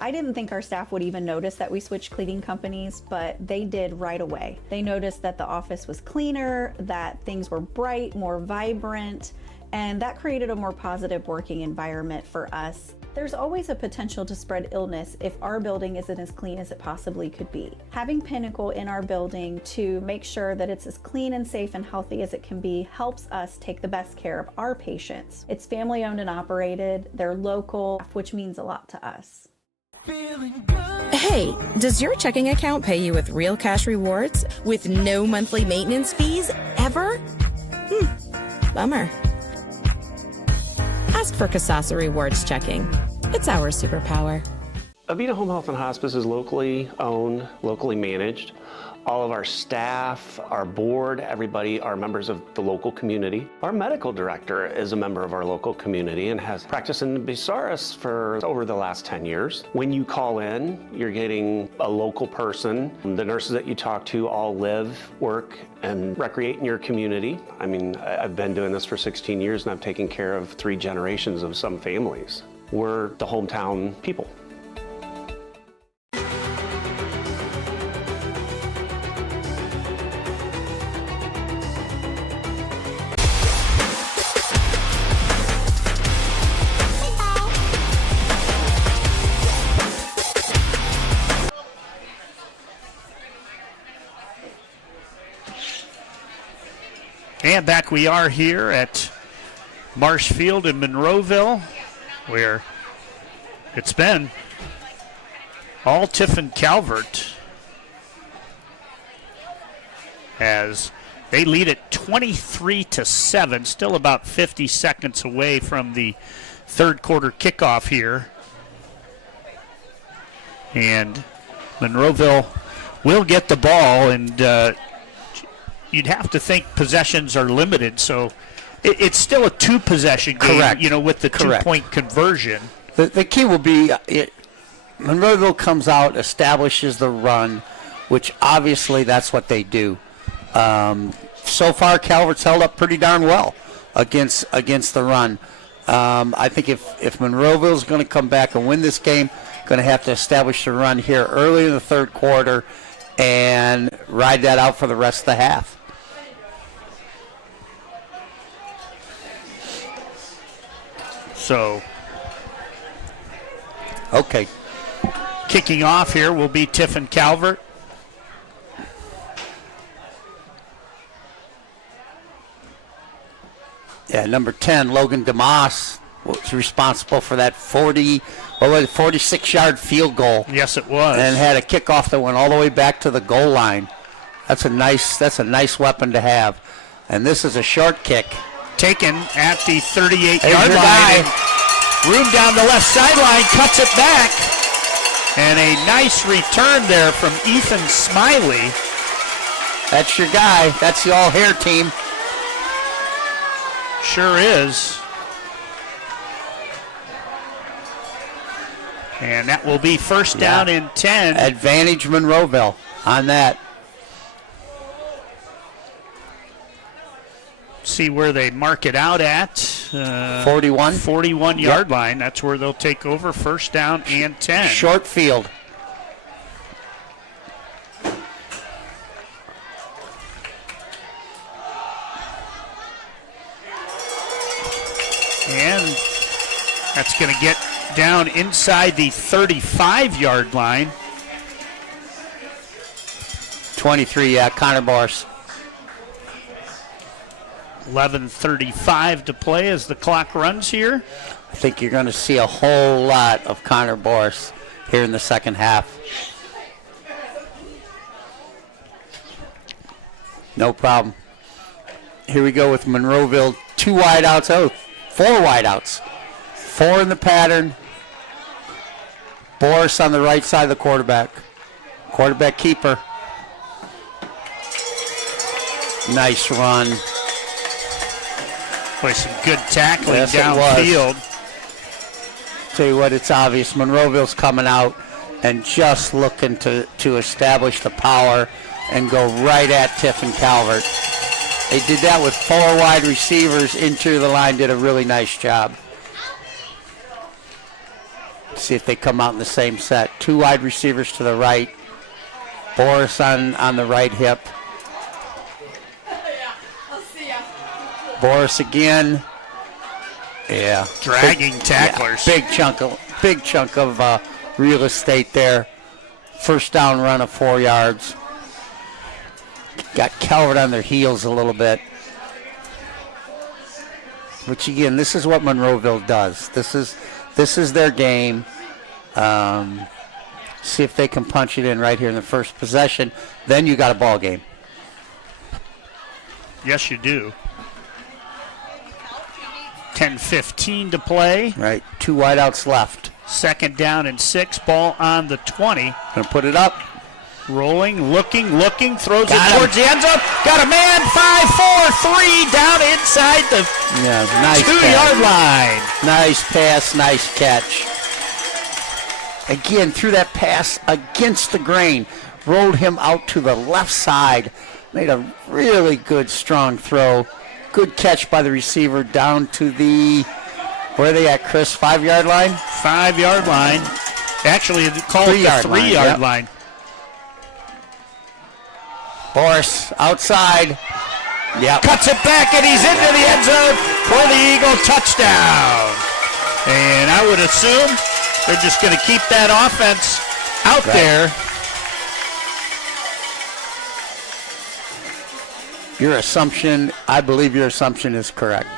I didn't think our staff would even notice that we switched cleaning companies, but they did right away. They noticed that the office was cleaner, that things were bright, more vibrant, and that created a more positive working environment for us. There's always a potential to spread illness if our building isn't as clean as it possibly could be. Having Pinnacle in our building to make sure that it's as clean and safe and healthy as it can be helps us take the best care of our patients. It's family owned and operated, they're local, which means a lot to us. Hey, does your checking account pay you with real cash rewards with no monthly maintenance fees ever? Bummer. Ask for Kasasa Rewards Checking. It's our superpower. Avita Home Health and Hospice is locally owned, locally managed. All of our staff, our board, everybody are members of the local community. Our medical director is a member of our local community and has practiced in Bucyrus for over the last 10 years. When you call in, you're getting a local person. The nurses that you talk to all live, work, and recreate in your community. I mean, I've been doing this for 16 years and I've taken care of 3 generations of some families. We're the hometown people. And back we are here at Marshfield in Monroeville, where it's been all Tiffin Calvert, as they lead it 23-7, still about 50 seconds away from the third quarter kickoff here. And Monroeville will get the ball, and you'd have to think possessions are limited, so it's still a two-possession game, Correct. With the Correct. two-point conversion. The key will be Monroeville comes out, establishes the run, which obviously that's what they do. So far, Calvert's held up pretty darn well against the run. I think if Monroeville's going to come back and win this game, going to have to establish the run here early in the third quarter and ride that out for the rest of the half. So, okay. Kicking off here will be Tiffin Calvert. Yeah, number 10, Logan DeMoss, was responsible for that 46-yard field goal. Yes, it was. And had a kickoff that went all the way back to the goal line. That's a nice weapon to have. And this is a short kick. Taken at the 38-yard line. Room down the left sideline, cuts it back. And a nice return there from Ethan Smiley. That's your guy. That's the all-hair team. Sure is. And that will be first down and 10. Advantage Monroeville on that. See where they mark it out at. 41. 41-yard line. That's where they'll take over, first down and 10. Short field. And that's going to get down inside the 35-yard line. 23, Connor Boris. 11:35 to play as the clock runs here. I think you're going to see a whole lot of Connor Boris here in the second half. No problem. Here we go with Monroeville. 2 wideouts. 4 wideouts. 4 in the pattern. Boris on the right side of the quarterback. Quarterback keeper. Nice run. Boy, some good tackling Yes, downfield. Tell you what, it's obvious. Monroeville's coming out and just looking to establish the power and go right at Tiffin Calvert. They did that with 4 wide receivers. Interior of the line did a really nice job. See if they come out in the same set. 2 wide receivers to the right. Boris on the right hip. Boris again. Yeah. Dragging tacklers. Yeah, big chunk of real estate there. First down run of 4 yards. Got Calvert on their heels a little bit. Which again, this is what Monroeville does. This is their game. See if they can punch it in right here in the first possession. Then you got a ball game. Yes, you do. 10:15 to play. Right, 2 wideouts left. Second down and 6. Ball on the 20. Gonna put it up. Rolling, looking, throws it towards the end zone. Got a man, 5-4-3 down inside the nice 2-yard line. Nice pass, nice catch. Again, threw that pass against the grain. Rolled him out to the left side. Made a really good, strong throw. Good catch by the receiver down to the, where are they at, Chris? 5-yard line? 5-yard line. Actually, it called the 3-yard line. Boris outside. Yep. Cuts it back, and he's into the end zone for the Eagle touchdown. And I would assume they're just going to keep that offense out there. I believe your assumption is correct.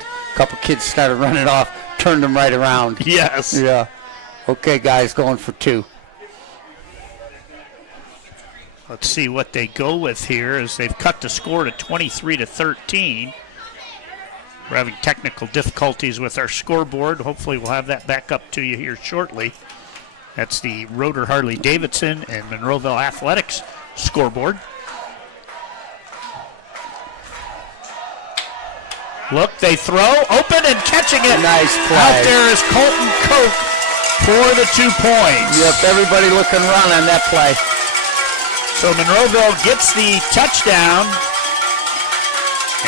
couple kids started running off, turned them right around. Yes. Yeah. Okay, guys, going for 2. Let's see what they go with here as they've cut the score to 23-13. We're having technical difficulties with our scoreboard. Hopefully we'll have that back up to you here shortly. That's the Roeder Harley-Davidson and Monroeville Athletics scoreboard. Look, they throw, open and catching it. Nice play. Out there is Colton Koch for the 2 points. Yep, everybody looking run on that play. So Monroeville gets the touchdown.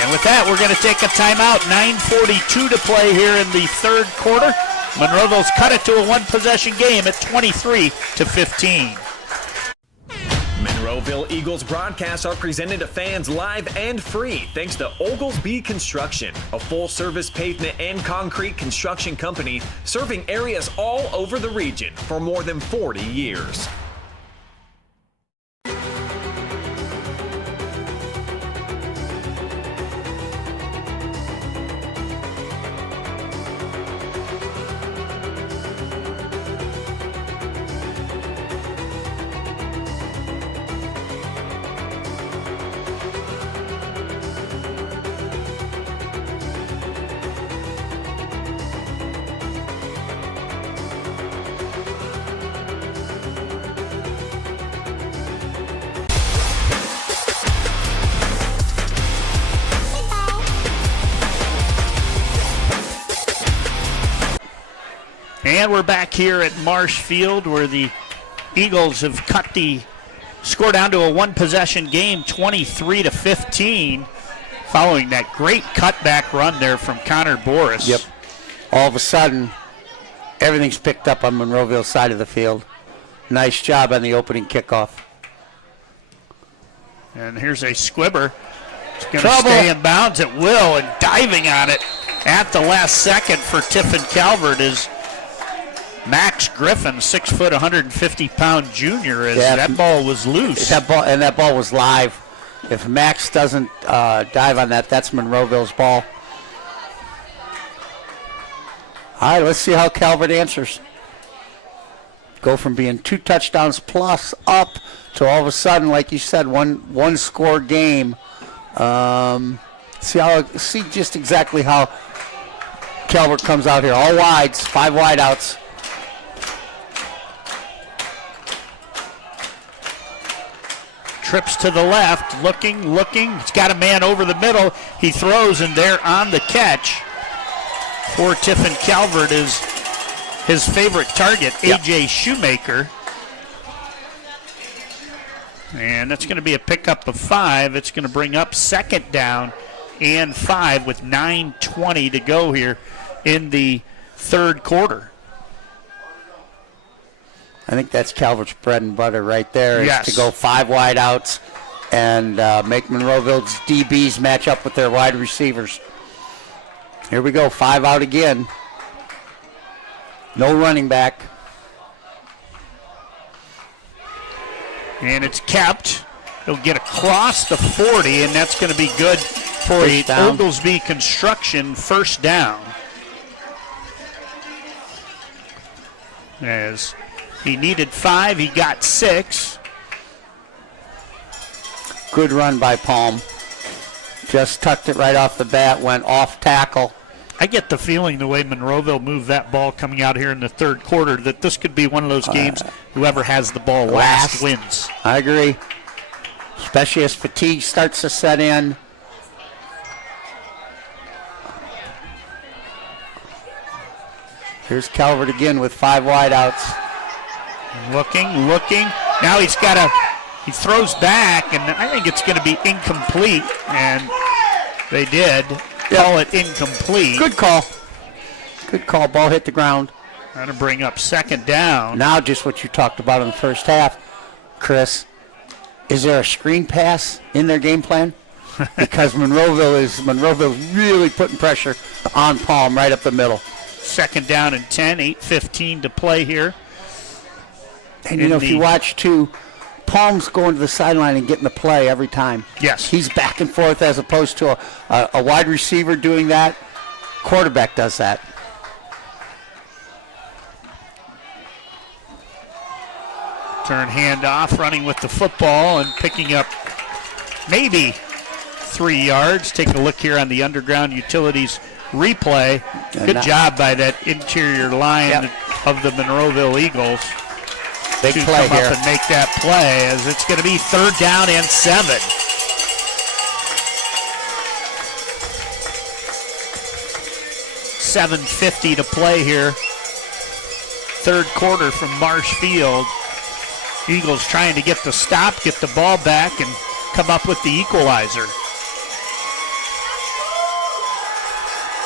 And with that, we're going to take a timeout. 9:42 to play here in the third quarter. Monroeville's cut it to a one-possession game at 23-15. Monroeville Eagles broadcasts are presented to fans live and free thanks to Oglesby Construction, a full-service pavement and concrete construction company serving areas all over the region for more than 40 years. And we're back here at Marsh Field where the Eagles have cut the score down to a one-possession game, 23-15, following that great cutback run there from Connor Boris. Yep. All of a sudden, everything's picked up on Monroeville's side of the field. Nice job on the opening kickoff. And here's a squibber. It's going to stay in bounds at will, and diving on it at the last second for Tiffin Calvert is Max Griffin, 6 foot, 150-pound junior, as that ball was loose. That ball was live. If Max doesn't dive on that, that's Monroeville's ball. All right, let's see how Calvert answers. Go from being 2 touchdowns plus up to all of a sudden, like you said, one score game. See just exactly how Calvert comes out here. All wides, 5 wideouts. Trips to the left, looking. He's got a man over the middle. He throws, and there on the catch for Tiffin Calvert is his favorite target, A.J. Shoemaker. And that's going to be a pickup of 5. It's going to bring up second down and 5 with 9:20 to go here in the third quarter. I think that's Calvert's bread and butter right there, yes, is to go 5 wideouts and make Monroeville's DBs match up with their wide receivers. Here we go, 5 out again. No running back. And it's kept. He'll get across the 40, and that's going to be good for a Oglesby Construction first down. As he needed 5, he got 6. Good run by Palm. Just tucked it right off the bat, went off tackle. I get the feeling the way Monroeville moved that ball coming out here in the third quarter that this could be one of those games whoever has the ball last wins. I agree. Especially as fatigue starts to set in. Here's Calvert again with 5 wideouts. Looking. Now he throws back, and I think it's going to be incomplete, and they did call it incomplete. Good call. Ball hit the ground. Trying to bring up second down. Now just what you talked about in the first half, Chris. Is there a screen pass in their game plan? Because Monroeville really putting pressure on Palm right up the middle. Second down and 10, 8:15 to play here. And if you watch too, Palm's going to the sideline and getting the play every time. Yes. He's back and forth as opposed to a wide receiver doing that. quarterback does that. Turn handoff, running with the football and picking up maybe 3 yards. Take a look here on the Underground Utilities replay. Good job by that interior line of the Monroeville Eagles. Big to play come here. up and make that play, as it's going to be 3rd down and 7. $7:50 to play here. 3rd quarter from Marsh Field. Eagles trying to get the stop, get the ball back, and come up with the equalizer.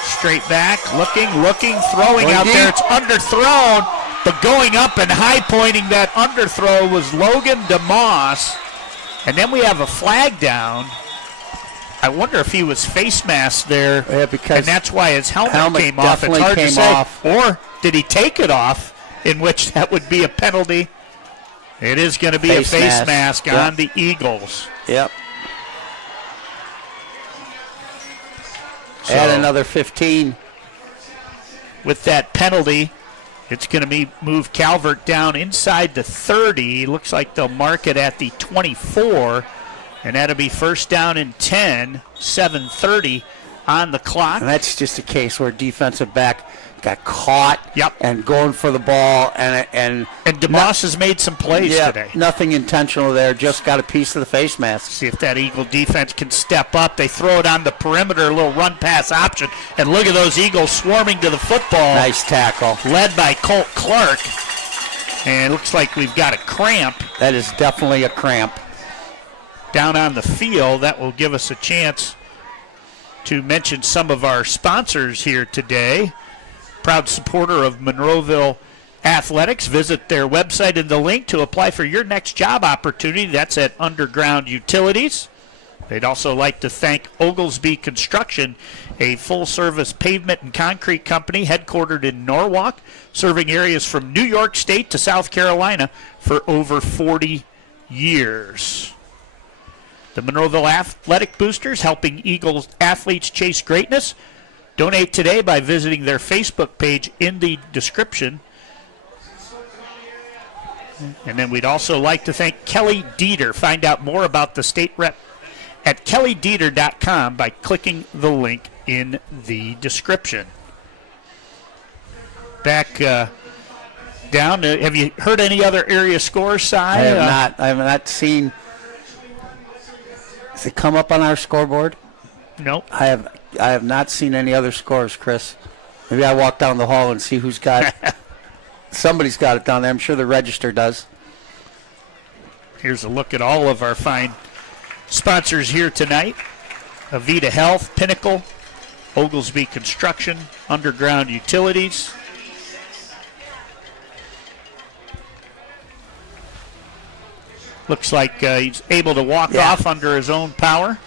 Straight back, looking, throwing out there. It's underthrown, but going up and high pointing that underthrow was Logan DeMoss. And then we have a flag down. I wonder if he was face masked there, because and that's why his helmet came off. It's hard to say. Or did he take it off, in which that would be a penalty. It is going to be a face mask on the Eagles. Yep. So, add another 15. With that penalty, it's going to be move Calvert down inside the 30. Looks like they'll mark it at the 24. And that'll be 1st down and 10, 7:30 on the clock. And that's just a case where defensive back got caught Yep. and going for the ball. And DeMoss has made some plays today. Nothing intentional there, just got a piece of the face mask. See if that Eagle defense can step up. They throw it on the perimeter, a little run-pass option. And look at those Eagles swarming to the football. Nice tackle. Led by Colt Clark. And it looks like we've got a cramp. That is definitely a cramp. Down on the field, that will give us a chance to mention some of our sponsors here today. Proud supporter of Monroeville Athletics. Visit their website in the link to apply for your next job opportunity. That's at Underground Utilities. They'd also like to thank Oglesby Construction, a full-service pavement and concrete company headquartered in Norwalk, serving areas from New York State to South Carolina for over 40 years. The Monroeville Athletic Boosters, helping Eagles athletes chase greatness. Donate today by visiting their Facebook page in the description. And then we'd also like to thank Kellie Deeter. Find out more about the state rep at kelliedeeter.com by clicking the link in the description. Back down. Have you heard any other area scores, Si? I have not. I have not seen. Does it come up on our scoreboard? Nope. I have not seen any other scores, Chris. Maybe I walk down the hall and see who's got it. Somebody's got it down there. I'm sure the register does. Here's a look at all of our fine sponsors here tonight. Avita Health, Pinnacle, Oglesby Construction, Underground Utilities. Looks like he's able to walk off under his own power.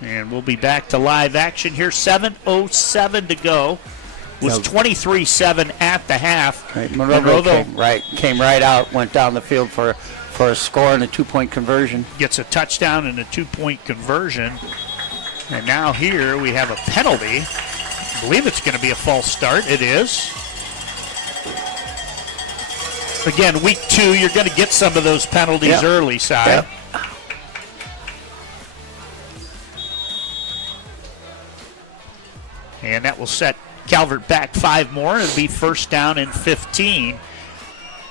And we'll be back to live action here. 7:07 to go. It was 23-7 at the half. Right, Monroeville came right out, went down the field for a score and a 2-point conversion. Gets a touchdown and a 2-point conversion. And now here we have a penalty. I believe it's going to be a false start. It is. Again, week 2, you're going to get some of those penalties early, Si. Yep. And that will set Calvert back 5 more. It'll be 1st down and 15.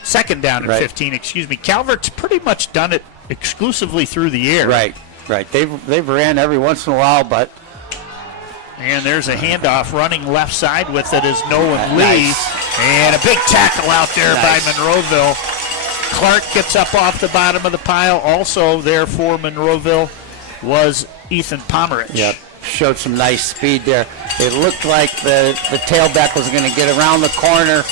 2nd down and 15, excuse me. Calvert's pretty much done it exclusively through the air. Right. They've ran every once in a while, but. And there's a handoff running left side with it is Nolan Lee. And a big tackle out there by Monroeville. Clark gets up off the bottom of the pile. Also there for Monroeville was Ethan Pomerich. Yep. Showed some nice speed there. It looked like the tailback was going to get around the corner,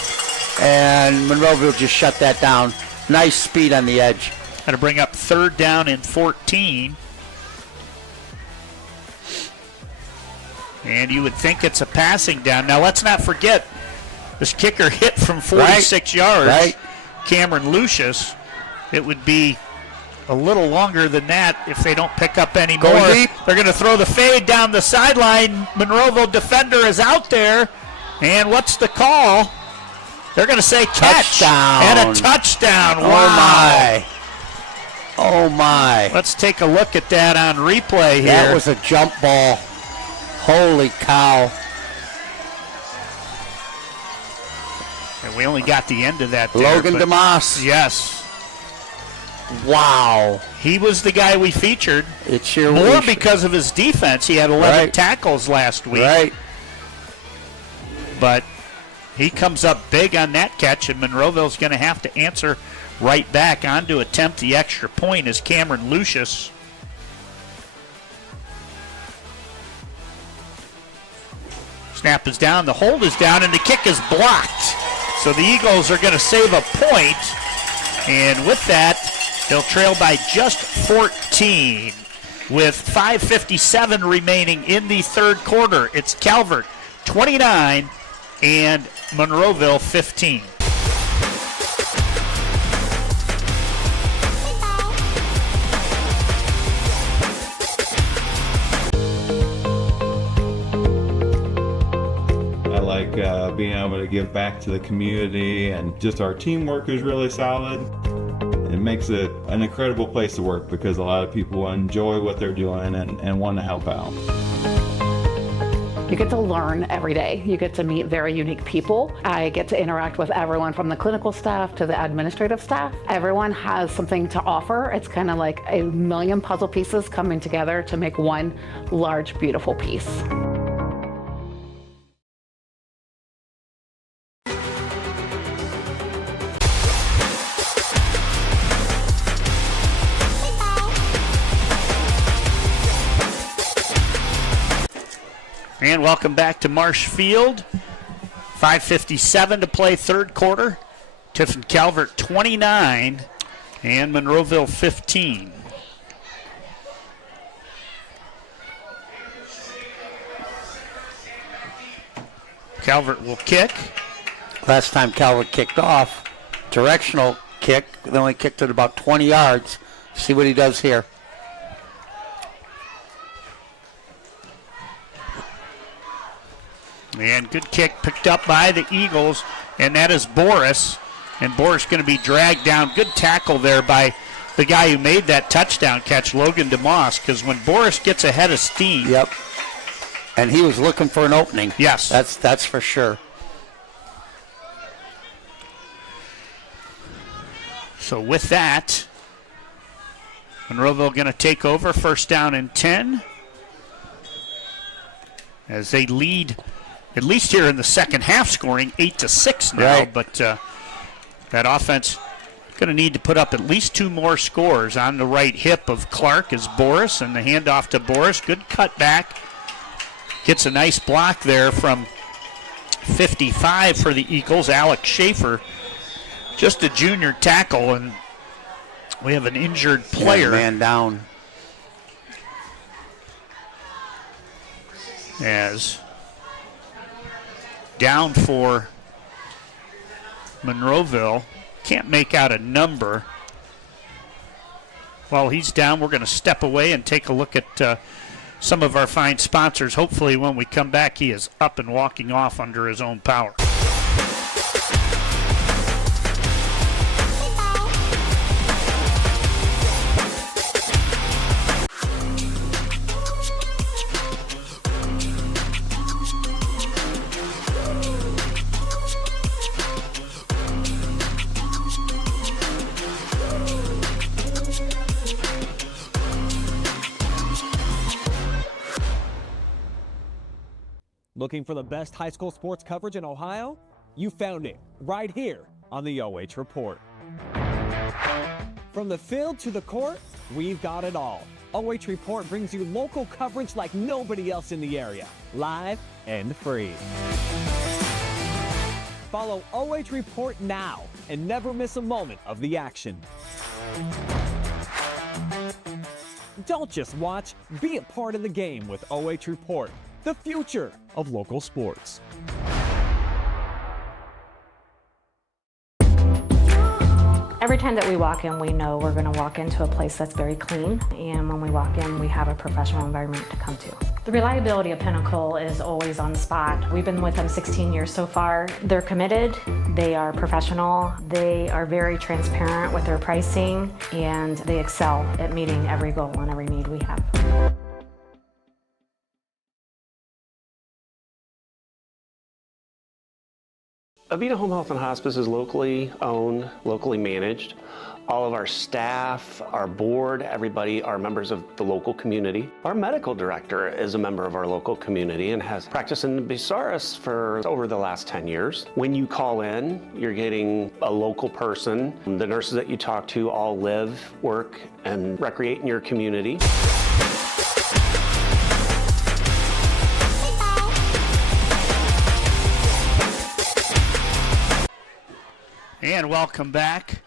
and Monroeville just shut that down. Nice speed on the edge. Going to bring up 3rd down and 14. And you would think it's a passing down. Now, let's not forget, this kicker hit from 46 yards. Right. Cameron Lucius. It would be a little longer than that if they don't pick up any more. Going deep. They're going to throw the fade down the sideline. Monroeville defender is out there. And what's the call? They're going to say catch. Touchdown. And a touchdown. Wow. Oh, my. Oh, my. Let's take a look at that on replay here. That was a jump ball. Holy cow. And we only got the end of that there, Logan DeMoss. Yes. Wow. He was the guy we featured. It sure More was. because of his defense. He had 11 Right. tackles last week. Right. But he comes up big on that catch, and Monroeville's going to have to answer right back on to attempt the extra point as Cameron Lucius. Snap is down, the hold is down, and the kick is blocked. So the Eagles are going to save a point, and with that, they'll trail by just 14 with 5:57 remaining in the third quarter. It's Calvert 29 and Monroeville 15. I like being able to give back to the community, and just our teamwork is really solid. It makes it an incredible place to work because a lot of people enjoy what they're doing and want to help out. You get to learn every day. You get to meet very unique people. I get to interact with everyone from the clinical staff to the administrative staff. Everyone has something to offer. It's kind of like a million puzzle pieces coming together to make one large, beautiful piece. And welcome back to Marsh Field. 5:57 to play third quarter. Tiffin Calvert 29 and Monroeville 15. Calvert will kick. Last time Calvert kicked off, directional kick. They only kicked it about 20 yards. See what he does here. And good kick picked up by the Eagles, and that is Boris. And Boris going to be dragged down. Good tackle there by the guy who made that touchdown catch, Logan DeMoss, because when Boris gets ahead of steam. Yep. And he was looking for an opening. Yes. That's for sure. So with that, Monroeville going to take over, first down and 10. As they lead, at least here in the second half, scoring 8-6 now. Right. But that offense going to need to put up at least two more scores. On the right hip of Clark is Boris, and the handoff to Boris. Good cut back. Gets a nice block there from 55 for the Eagles. Alex Schaefer, just a junior tackle, and we have an injured player. Yeah, man down. As down for Monroeville. Can't make out a number. While he's down, we're going to step away and take a look at some of our fine sponsors. Hopefully when we come back, he is up and walking off under his own power. Looking for the best high school sports coverage in Ohio? You found it right here on the OH Report. From the field to the court, we've got it all. OH Report brings you local coverage like nobody else in the area, live and free. Follow OH Report now and never miss a moment of the action. Don't just watch, be a part of the game with OH Report, the future of local sports. Every time that we walk in, we know we're going to walk into a place that's very clean, and when we walk in, we have a professional environment to come to. The reliability of Pinnacle is always on the spot. We've been with them 16 years so far. They're committed, they are professional, they are very transparent with their pricing, and they excel at meeting every goal and every need we have. Avita Home Health and Hospice is locally owned, locally managed. All of our staff, our board, everybody are members of the local community. Our medical director is a member of our local community and has practiced in Bucyrus for over the last 10 years. When you call in, you're getting a local person. The nurses that you talk to all live, work, and recreate in your community. And welcome back.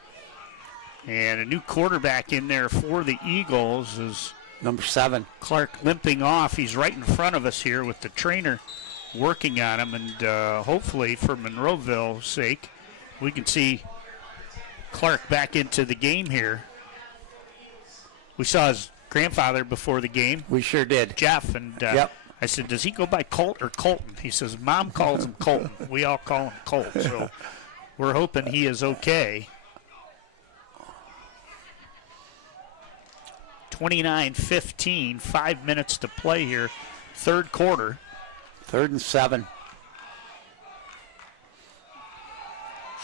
And a new quarterback in there for the Eagles is number 7. Clark limping off. He's right in front of us here with the trainer working on him. And hopefully for Monroeville's sake, we can see Clark back into the game here. We saw his grandfather before the game. We sure did. Jeff. And yep. I said, does he go by Colt or Colton? He says, Mom calls him Colton. We all call him Colt. So we're hoping he is okay. 29-15, 5 minutes to play here, third quarter. 3rd and 7.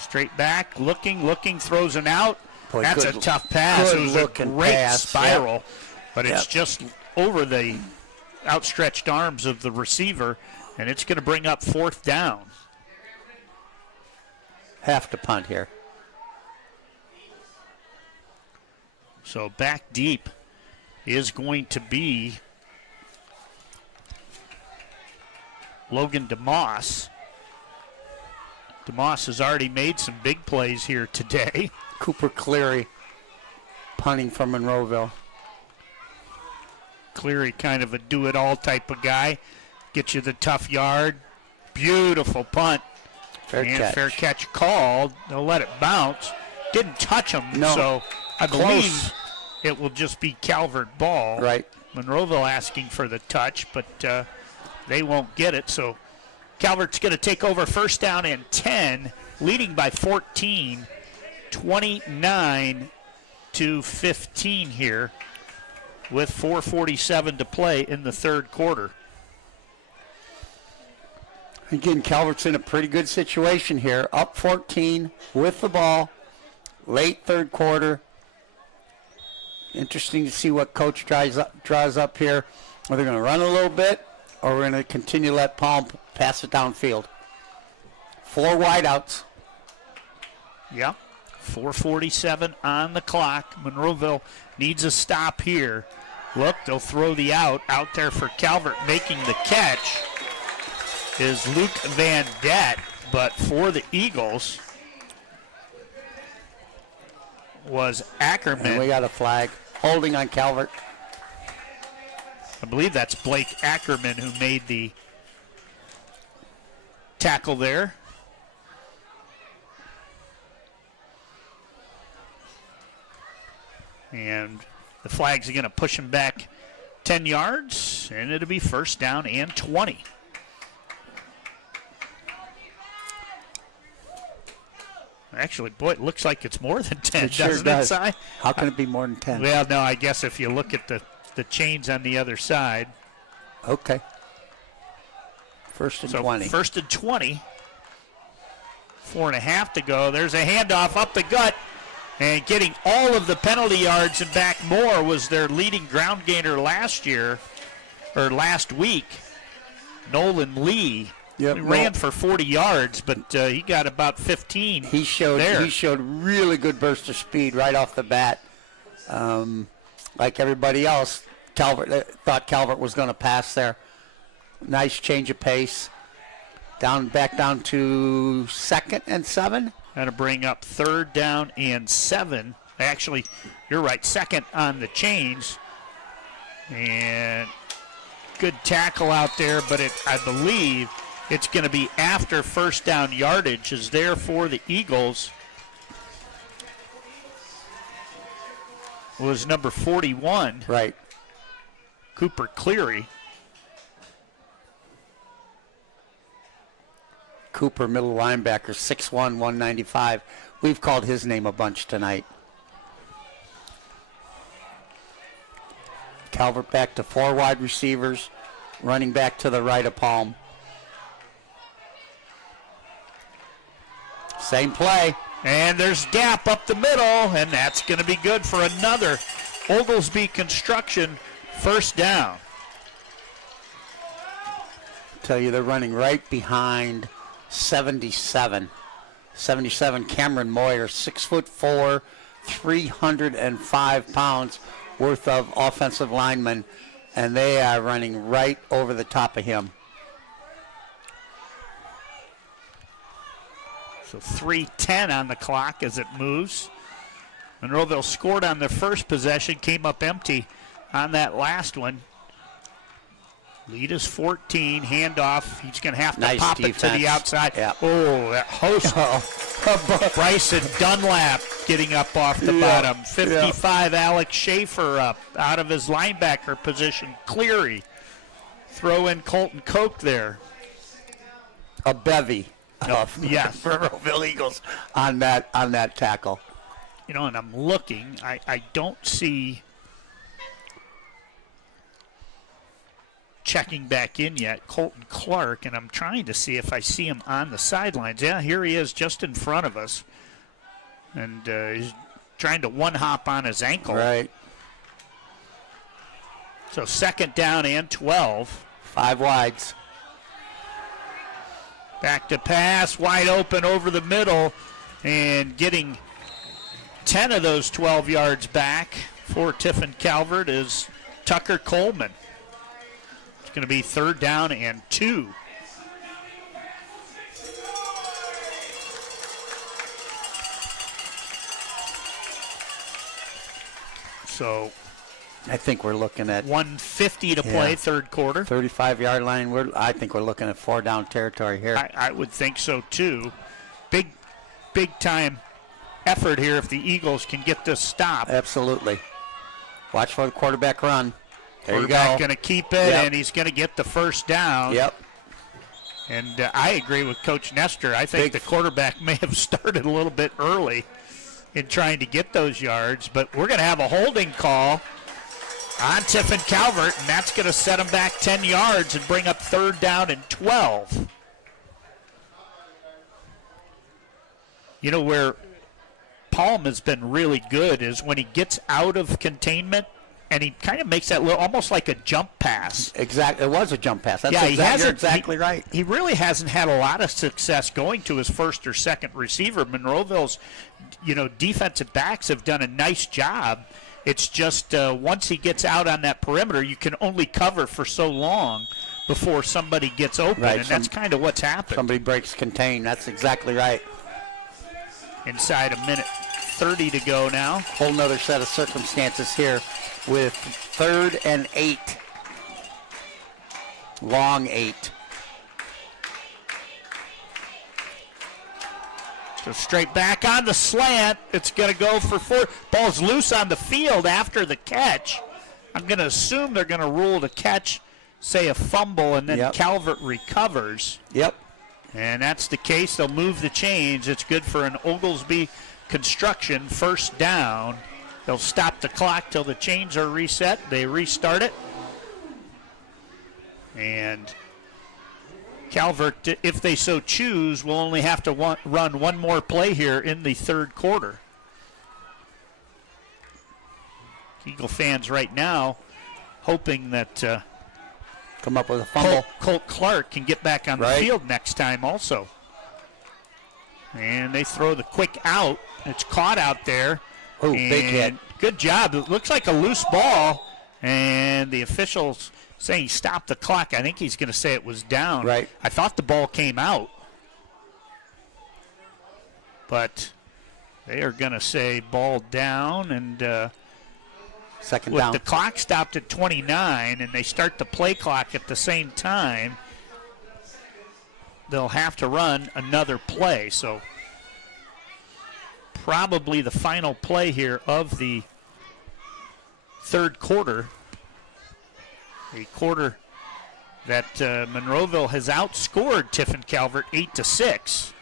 Straight back, looking, throws an out. Boy, that's a tough pass. It was a great pass. spiral, yep. but it's just over the outstretched arms of the receiver, and it's going to bring up 4th down. Have to punt here. So back deep is going to be Logan DeMoss. DeMoss has already made some big plays here today. Cooper Cleary punting from Monroeville. Cleary kind of a do-it-all type of guy. Get you the tough yard. Beautiful punt. Fair catch called. They'll let it bounce. Didn't touch him, so I believe it will just be Calvert ball. Right. Monroeville asking for the touch, but they won't get it. So Calvert's going to take over 1st down and 10, leading by 14, 29-15 here with 4:47 to play in the third quarter. Again, Calvert's in a pretty good situation here. Up 14 with the ball, late third quarter. Interesting to see what coach draws up here. Are they going to run a little bit, or we're going to continue to let Palm pass it downfield? 4 wideouts. Yeah, 4:47 on the clock. Monroeville needs a stop here. Look, they'll throw the out there for Calvert. Making the catch is Luke Van Dett, but for the Eagles was Ackerman. And we got a flag. Holding on Calvert. I believe that's Blake Ackerman who made the tackle there. And the flag's going to push him back 10 yards, and it'll be 1st down and 20. Actually, boy, it looks like it's more than 10, doesn't it, Si? How can it be more than 10? Well, no, I guess if you look at the chains on the other side. Okay. 1st and 20. 1st and 20. 4.5 to go. There's a handoff up the gut. And getting all of the penalty yards and back more was their leading ground gainer last week. Nolan Lee. Yep, he ran for 40 yards, but he got about 15. He showed really good burst of speed right off the bat. Like everybody else, thought Calvert was going to pass there. Nice change of pace. Back down to 2nd and 7. That'll bring up 3rd down and 7. Actually, you're right, 2nd on the chains. And good tackle out there, but I believe it's going to be after 1st down yardage is there for the Eagles. was number 41. Right. Cooper Cleary. Cooper, middle linebacker, 6'1", 195. We've called his name a bunch tonight. Calvert back to 4 wide receivers, running back to the right of Palm. Same play. And there's gap up the middle, and that's going to be good for another Oglesby Construction first down. Tell you, they're running right behind 77. 77, Cameron Moyer, 6'4", 305 pounds worth of offensive linemen, and they are running right over the top of him. So 3:10 on the clock as it moves. Monroeville scored on their first possession, came up empty on that last one. Lead is 14, handoff. He's going to have to pop defense. It to the outside. Yep. Oh, that host. Bryson Dunlap getting up off the bottom. 55, Alex Schaefer up out of his linebacker position. Cleary. Throw in Colton Koch there. A bevy of yes. Monroeville Eagles on that tackle. You know, and I'm looking. I don't see checking back in yet, Colton Clark, and I'm trying to see if I see him on the sidelines. Yeah, here he is just in front of us. And he's trying to one-hop on his ankle. Right. So 2nd down and 12. 5 wides. Back to pass, wide open over the middle, and getting 10 of those 12 yards back for Tiffin Calvert is Tucker Coleman. It's going to be 3rd down and 2. So I think we're looking at 1:50 to play, 3rd quarter. 35-yard line. I think we're looking at 4-down territory here. I would think so too. Big time effort here if the Eagles can get this stop. Absolutely. Watch for the quarterback run. There you go. Quarterback going to keep it, and he's going to get the 1st down. Yep. And I agree with Coach Nestor. I think the quarterback may have started a little bit early in trying to get those yards, but we're going to have a holding call on Tiffin Calvert, and that's going to set him back 10 yards and bring up 3rd down and 12. You know, where Palm has been really good is when he gets out of containment and he kind of makes that little, almost like a jump pass. Exactly. It was a jump pass. That's you're exactly right. He really hasn't had a lot of success going to his 1st or 2nd receiver. Monroeville's, defensive backs have done a nice job. It's just once he gets out on that perimeter, you can only cover for so long before somebody gets open, right. And that's kind of what's happened. Somebody breaks contain. That's exactly right. Inside a minute 30 to go now. Whole nother set of circumstances here with 3rd and 8. Long 8. So straight back on the slant. It's going to go for 4. Ball's loose on the field after the catch. I'm going to assume they're going to rule the catch, say a fumble, and then Calvert recovers. Yep. And that's the case. They'll move the chains. It's good for an Oglesby Construction 1st down. They'll stop the clock till the chains are reset. They restart it. And Calvert, if they so choose, will only have to run one more play here in the 3rd quarter. Eagle fans right now hoping that come up with a fumble. Colt Clark can get back on the field next time also. And they throw the quick out. It's caught out there. Oh, big hit. Good job. It looks like a loose ball. And the officials saying stop the clock. I think he's going to say it was down. Right. I thought the ball came out. But they are going to say ball down. And 2nd down. The clock stopped at 29, and they start the play clock at the same time, they'll have to run another play. So probably the final play here of the third quarter. A quarter that Monroeville has outscored Tiffin Calvert 8-6.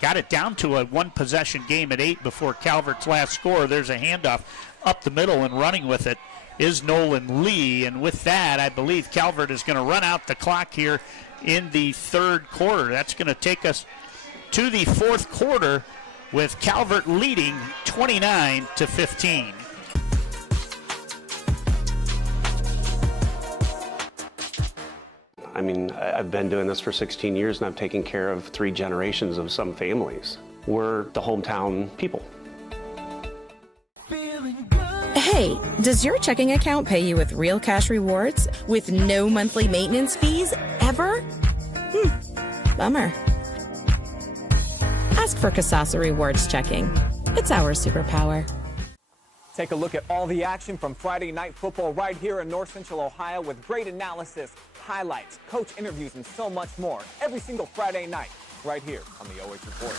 Got it down to a one-possession game at 8 before Calvert's last score. There's a handoff up the middle, and running with it is Nolan Lee. And with that, I believe Calvert is going to run out the clock here in the third quarter. That's going to take us to the fourth quarter with Calvert leading 29-15. I mean, I've been doing this for 16 years and I've taken care of 3 generations of some families. We're the hometown people. Hey, does your checking account pay you with real cash rewards with no monthly maintenance fees ever? Bummer. Ask for Kasasa Rewards Checking. It's our superpower. Take a look at all the action from Friday night football right here in North Central Ohio with great analysis, highlights, coach interviews, and so much more every single Friday night right here on the OH Report.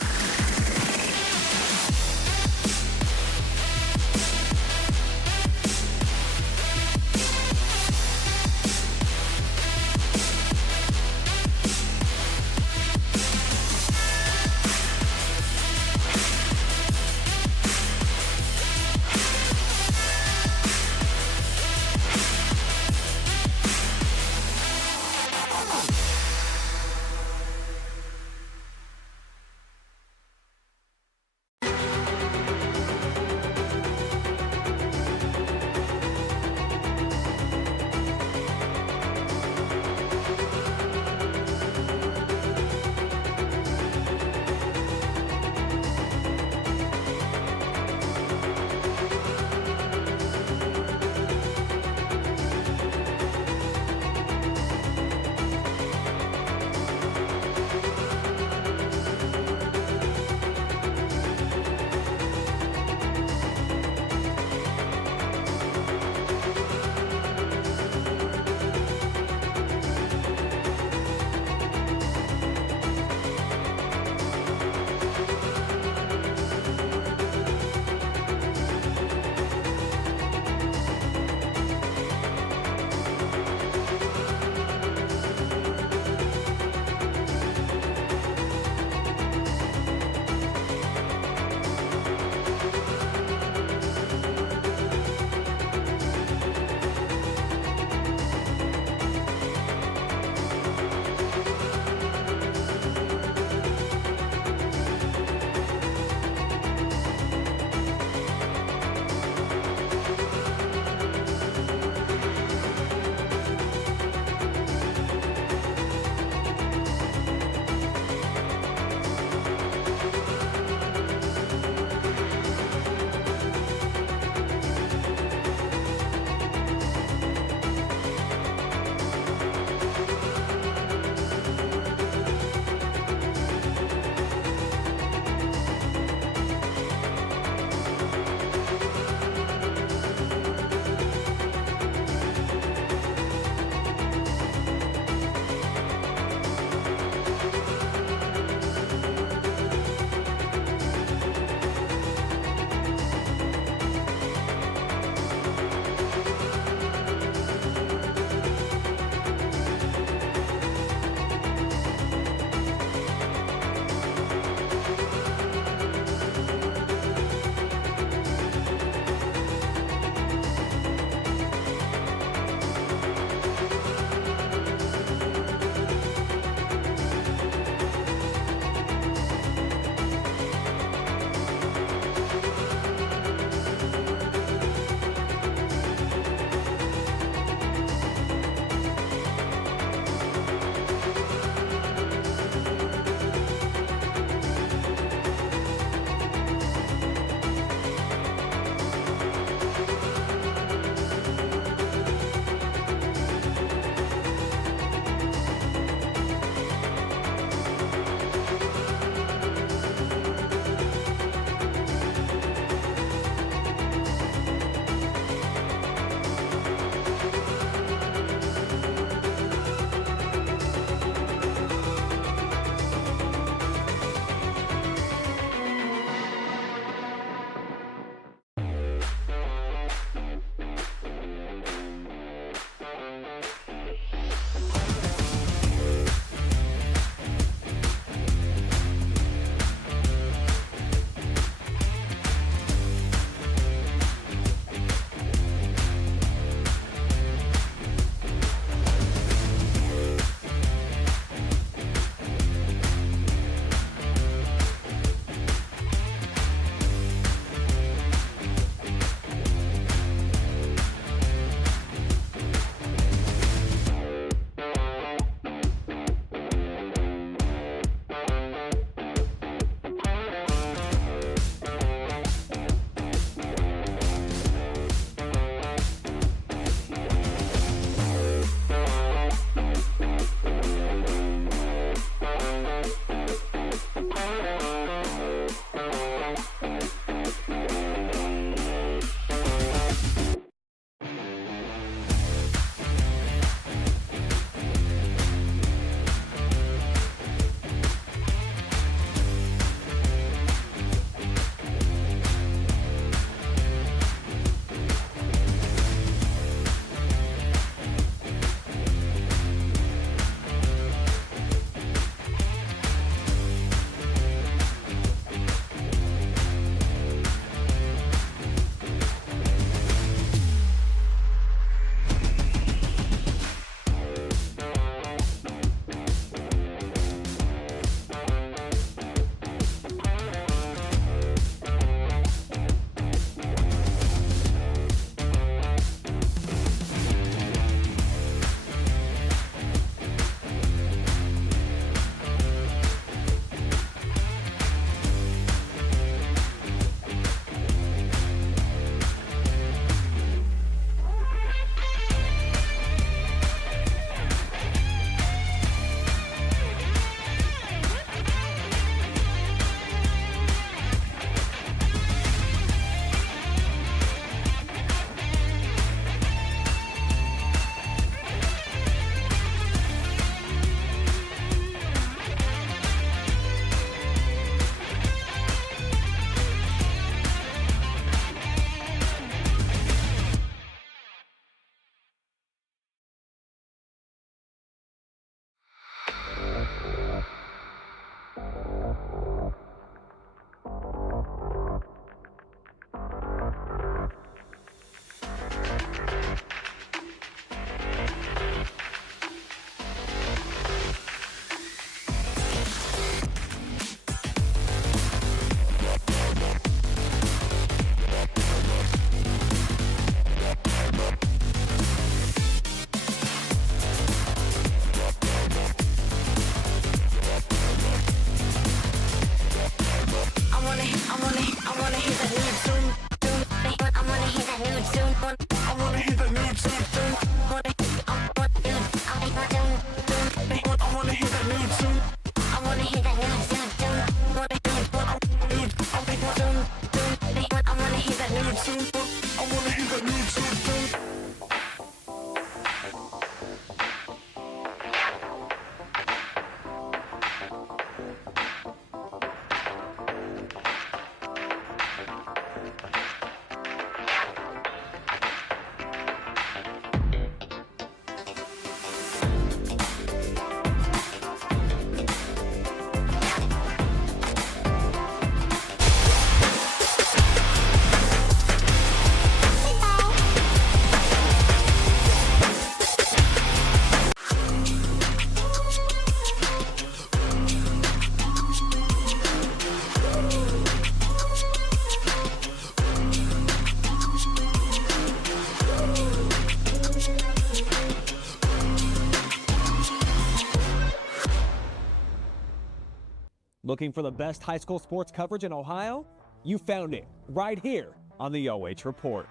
Looking for the best high school sports coverage in Ohio? You found it right here on the OH Report.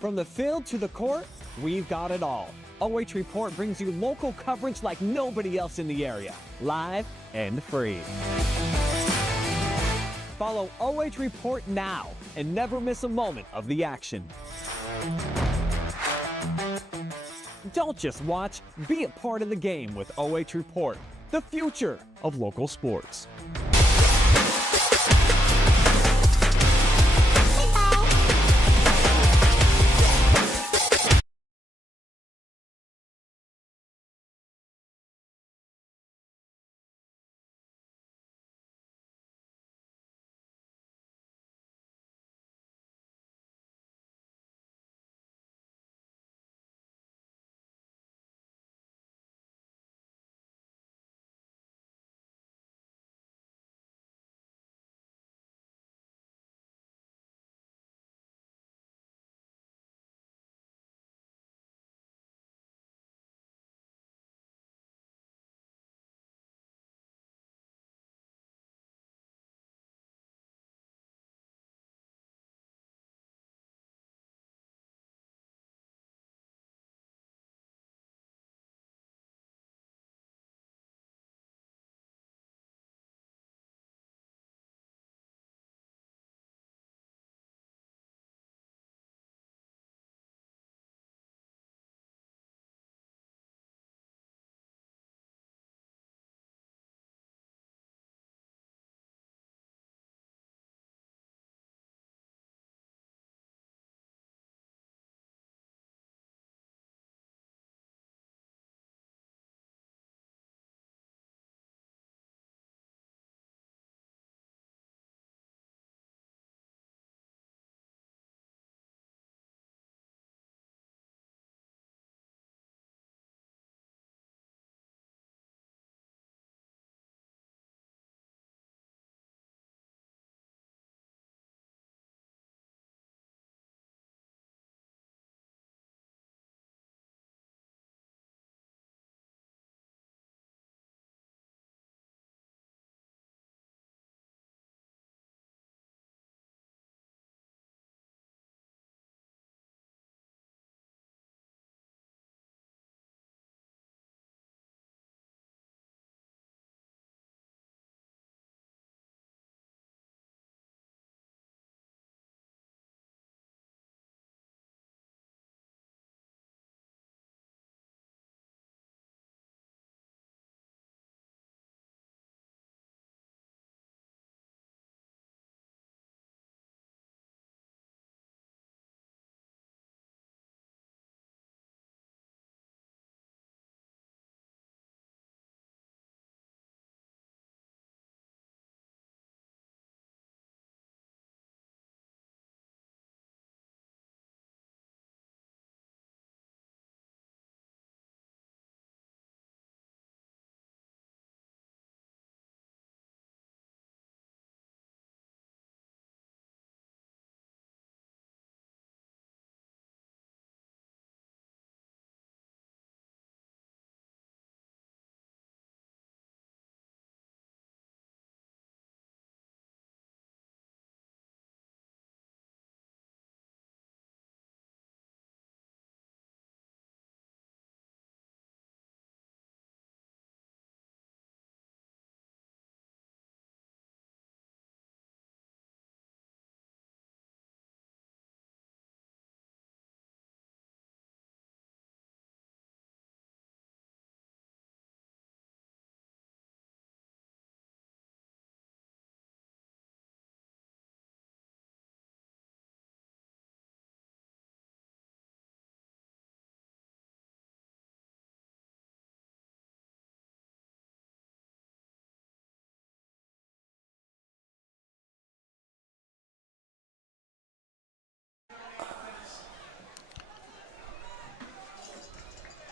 From the field to the court, we've got it all. OH Report brings you local coverage like nobody else in the area, live and free. Follow OH Report now and never miss a moment of the action. Don't just watch, be a part of the game with OH Report, the future of local sports.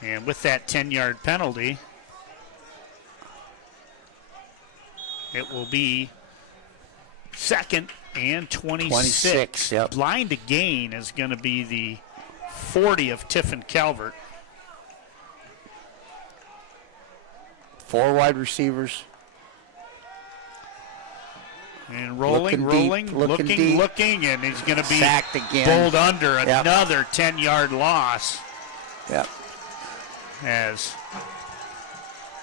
And with that 10-yard penalty, it will be second and 26. Yep. Line to gain is going to be the 40 of Tiffin Calvert. 4 wide receivers, And rolling, deep, looking, and he's going to be sacked again. Bowled under. Another 10-yard loss. Yep. As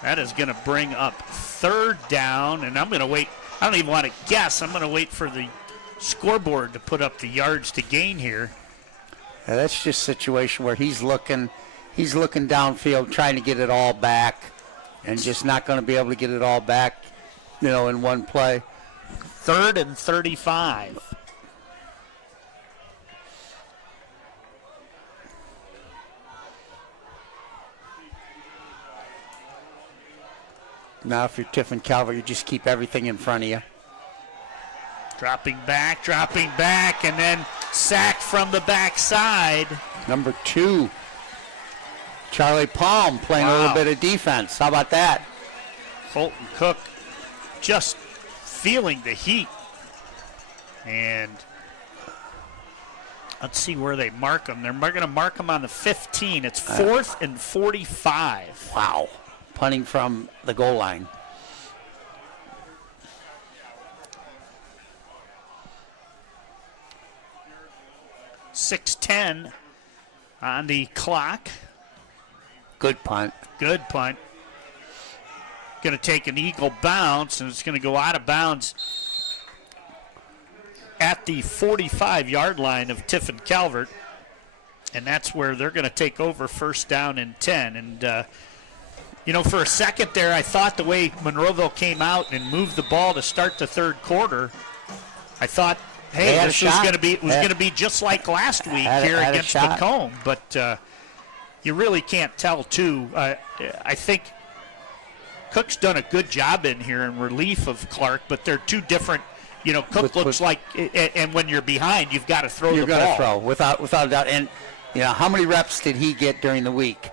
that is going to bring up third down, and I'm going to wait. I don't even want to guess. I'm going to wait for the scoreboard to put up the yards to gain here. Yeah, that's just a situation where he's looking downfield, trying to get it all back, and just not going to be able to get it all back, in one play. 3rd and 35. Now, if you're Tiffin Calvert, you just keep everything in front of you. Dropping back, and then sacked from the backside. Number 2, Charlie Palm playing a little bit of defense. How about that? Colton Cook just feeling the heat. And let's see where they mark him. They're going to mark him on the 15. It's 4th and 45. Wow. Punting from the goal line. .6:10 on the clock. Good punt. Good punt. Going to take an Eagle bounce, and it's going to go out of bounds at the 45-yard line of Tiffin Calvert. And that's where they're going to take over 1st down and 10. And, for a second there, I thought the way Monroeville came out and moved the ball to start the 3rd quarter, I thought, hey, this was going to be just like last week here against McComb. But you really can't tell, too. I think Cook's done a good job in here in relief of Clark, but they're two different. Cook looks like, and when you're behind, you've got to throw the ball. You've got to throw, without a doubt. And, how many reps did he get during the week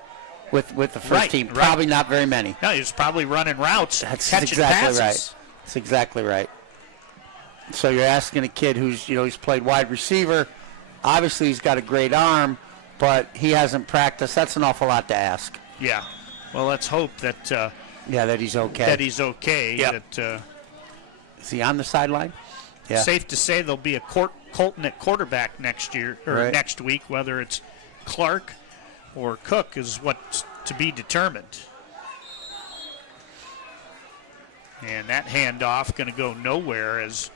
with the first team? Probably not very many. No, he was probably running routes, catching exactly passes. Right. That's exactly right. So you're asking a kid who's played wide receiver. Obviously, he's got a great arm, but he hasn't practiced. That's an awful lot to ask. Yeah. Well, let's hope that. That he's okay. That he's okay. Yep. Is he on the sideline? Yeah. Safe to say there'll be a Colton at quarterback next year or next week. Whether it's Clark or Cook is what's to be determined. And that handoff going to go nowhere. As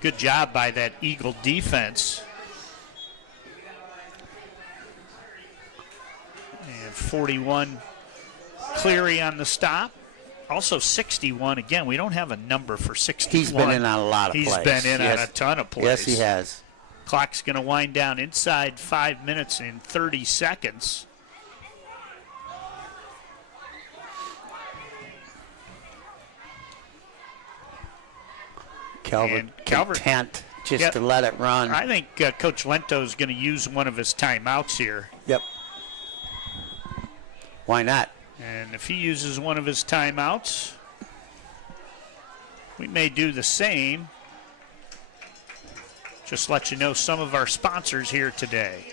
good job by that Eagle defense. And 41 Cleary on the stop. Also 61. Again, we don't have a number for 61. He's been in on a lot of plays. He's been in on a ton of plays. Yes, he has. Clock's going to wind down inside 5 minutes and 30 seconds. Calvert content just to let it run. I think Coach Lento is going to use one of his timeouts here. Yep. Why not? And if he uses one of his timeouts, we may do the same. Just let you know some of our sponsors here today.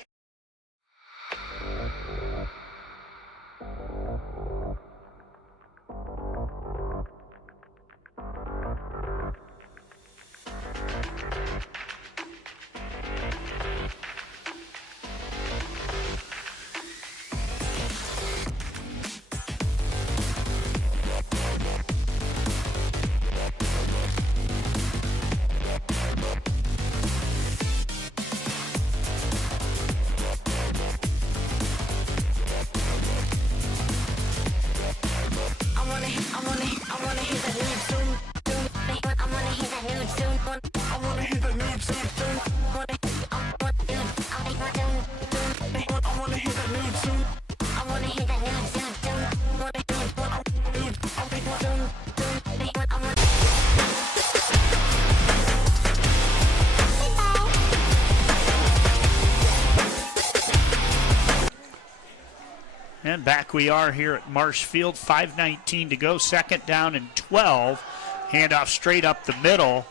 And back we are here at Marshfield. 5:19 to go. 2nd down and 12. Handoff straight up the middle.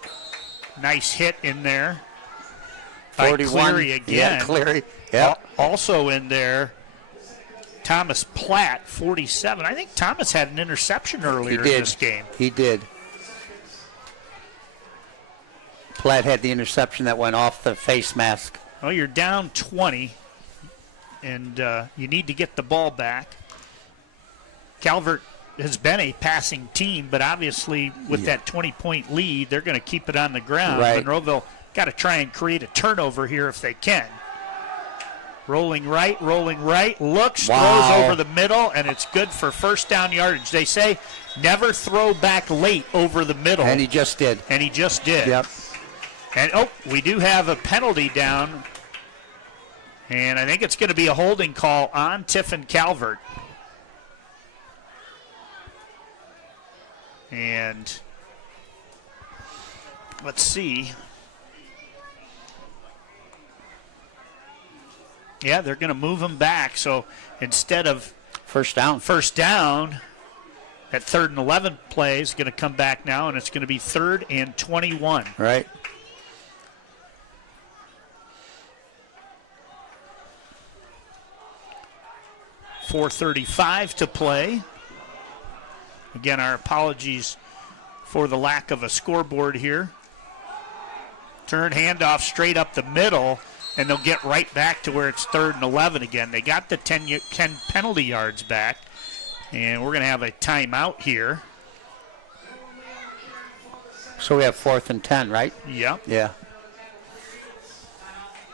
Nice hit in there by 41. Cleary again. Yeah, Cleary. Yep. Also in there, Thomas Platt, 47. I think Thomas had an interception earlier in this game. He did. Platt had the interception that went off the face mask. Well, you're down 20, and you need to get the ball back. Calvert has been a passing team, but obviously with that 20-point lead, they're going to keep it on the ground. Right. Monroeville got to try and create a turnover here if they can. Rolling right, looks, throws over the middle, and it's good for first down yardage. They say never throw back late over the middle. And he just did. Yep. And, we do have a penalty down, and I think it's going to be a holding call on Tiffin Calvert. And let's see. Yeah, they're going to move him back. So instead of first down, that 3rd and 11 play is going to come back now, and it's going to be 3rd and 21. Right. .435 to play. Again, our apologies for the lack of a scoreboard here. Turn handoff straight up the middle, and they'll get right back to where it's 3rd and 11 again. They got the 10 penalty yards back, and we're going to have a timeout here. So we have 4th and 10, right? Yep. Yeah.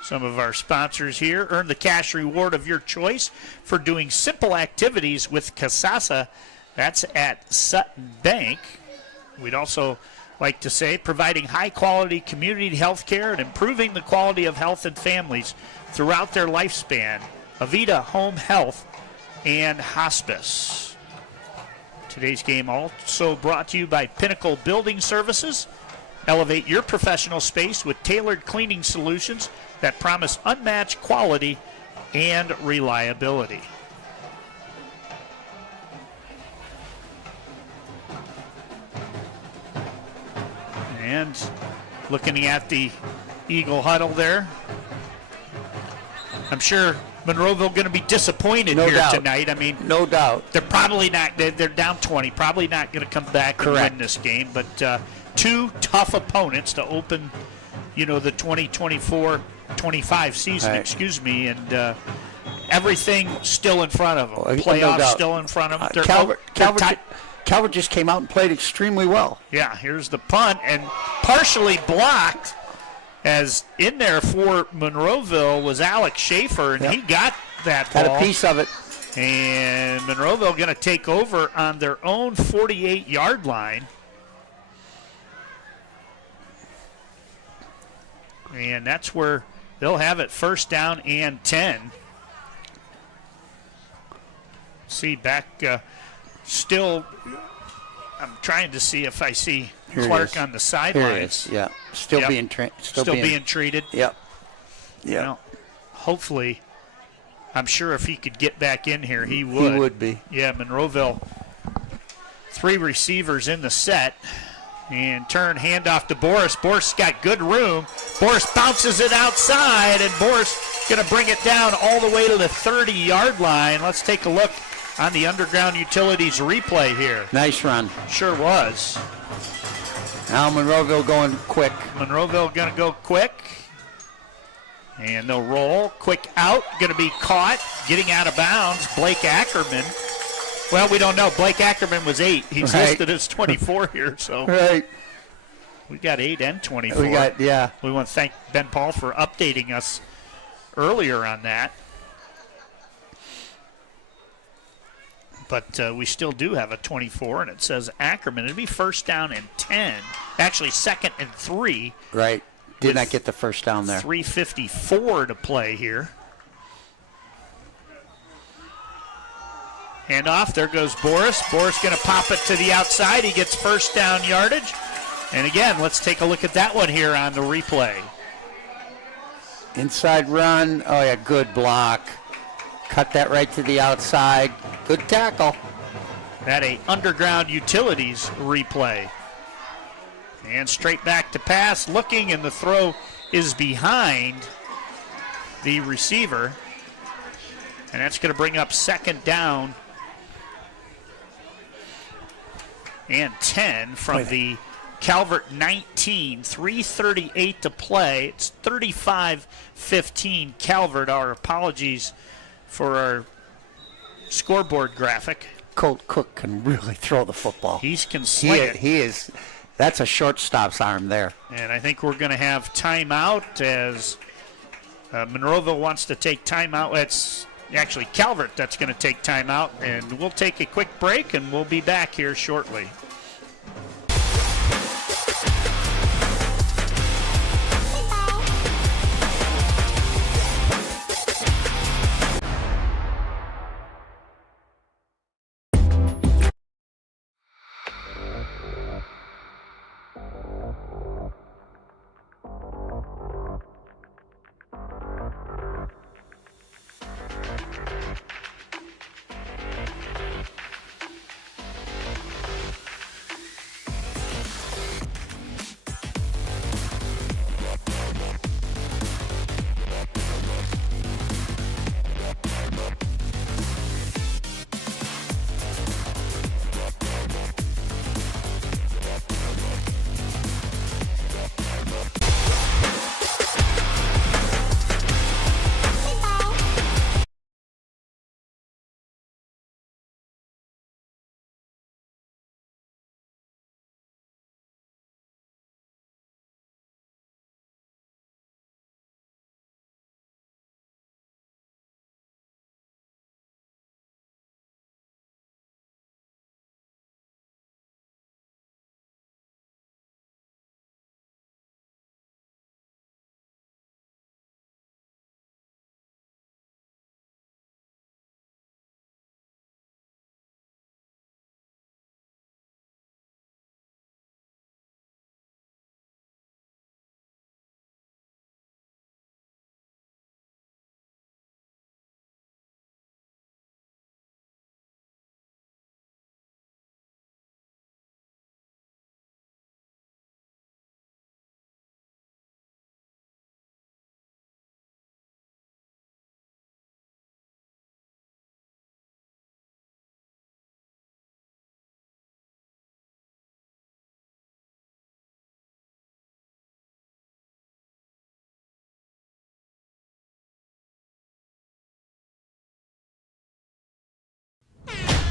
Some of our sponsors here. Earn the cash reward of your choice for doing simple activities with Kasasa. That's at Sutton Bank. We'd also like to say providing high-quality community health care and improving the quality of health in families throughout their lifespan. Avita Home Health and Hospice. Today's game also brought to you by Pinnacle Building Services. Elevate your professional space with tailored cleaning solutions that promise unmatched quality and reliability. And looking at the Eagle huddle there, I'm sure Monroeville going to be disappointed tonight. I mean, no doubt. They're probably not. They're down 20. Probably not going to come back and win this game. But two tough opponents to open, the 2024-25 season. Right. Excuse me, and everything still in front of them. Playoffs still in front of them. Calvert just came out and played extremely well. Yeah, here's the punt, and partially blocked, as in there for Monroeville was Alex Schaefer, and he got that ball. Got a piece of it. And Monroeville going to take over on their own 48-yard line. And that's where they'll have it 1st down and 10. See, back still, I'm trying to see if I see Clark on the sidelines. Yeah, still being treated. Yep. Well, hopefully, I'm sure if he could get back in here, he would. He would be. Yeah, Monroeville, 3 receivers in the set. And turn handoff to Boris. Boris got good room. Boris bounces it outside, and Boris going to bring it down all the way to the 30-yard line. Let's take a look on the Underground Utilities replay here. Nice run. Sure was. Now Monroeville going quick. Monroeville going to go quick. And they'll roll. Quick out. Going to be caught. Getting out of bounds. Blake Ackerman. Well, we don't know. Blake Ackerman was 8. He's listed as 24 here. So we got 8 and 24. We want to thank Ben Paul for updating us earlier on that. But we still do have a 24, and it says Ackerman. It'd be 1st down and 10. Actually, 2nd and 3. Right. Did not get the 1st down there. 3:54 to play here. Hand off. There goes Boris. Boris going to pop it to the outside. He gets 1st down yardage. And again, let's take a look at that one here on the replay. Inside run. Oh, yeah, good block. Cut that right to the outside. Good tackle. That a Underground Utilities replay. And straight back to pass. Looking, and the throw is behind the receiver. And that's going to bring up 2nd down and 10 from the Calvert 19, 3:38 to play. It's 35-15 Calvert. Our apologies for our scoreboard graphic. Colt Cook can really throw the football. He can sling it. He is. That's a shortstop's arm there. And I think we're going to have timeout as Monroeville wants to take timeout. It's actually Calvert that's going to take timeout. And we'll take a quick break, and we'll be back here shortly.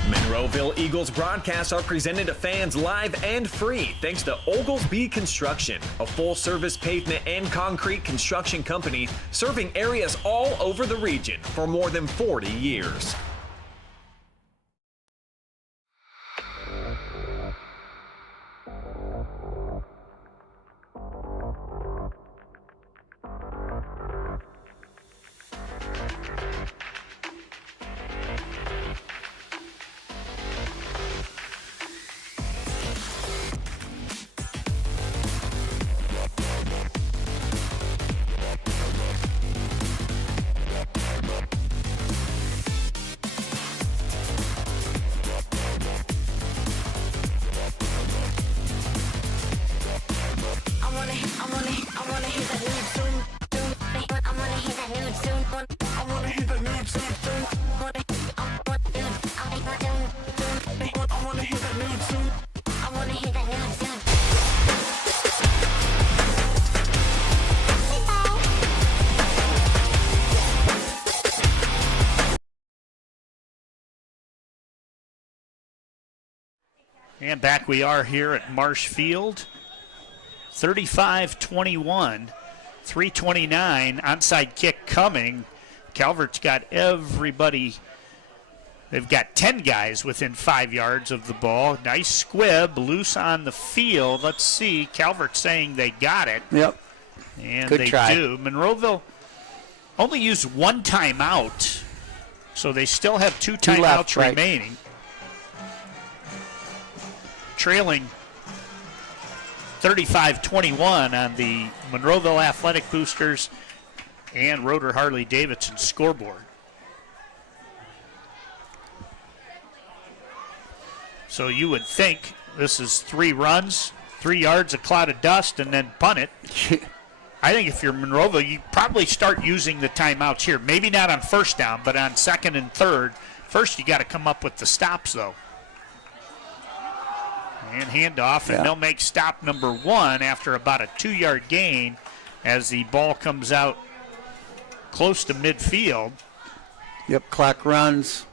Monroeville Eagles broadcasts are presented to fans live and free thanks to Oglesby Construction, a full-service pavement and concrete construction company serving areas all over the region for more than 40 years. And back we are here at Marsh Field. 35-21, 3:29, onside kick coming. Calvert's got everybody. They've got 10 guys within 5 yards of the ball. Nice squib, loose on the field. Let's see. Calvert saying they got it. Yep. And Good they try. do. Monroeville only used one timeout, so they still have two timeouts left, right. remaining. Trailing 35-21 on the Monroeville Athletic Boosters and Roeder Harley-Davidson scoreboard. So you would think this is 3 runs, 3 yards, a cloud of dust, and then punt it. I think if you're Monroeville, you probably start using the timeouts here. Maybe not on first down, but on second and third. First, you got to come up with the stops, though. And handoff, and they'll make stop number 1 after about a 2-yard gain as the ball comes out close to midfield. Yep, clock runs.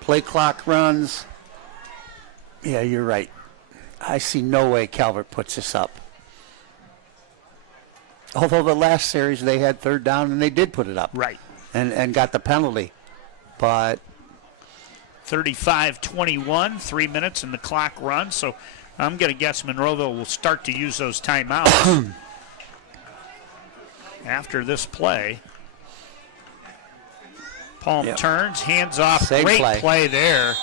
Play clock runs. Yeah, you're right. I see no way Calvert puts this up. Although the last series they had 3rd down and they did put it up. Right. And got the penalty. But 35-21, 3 minutes and the clock runs. So I'm going to guess Monroeville will start to use those timeouts after this play. Palm turns, hands off. Same Great play there.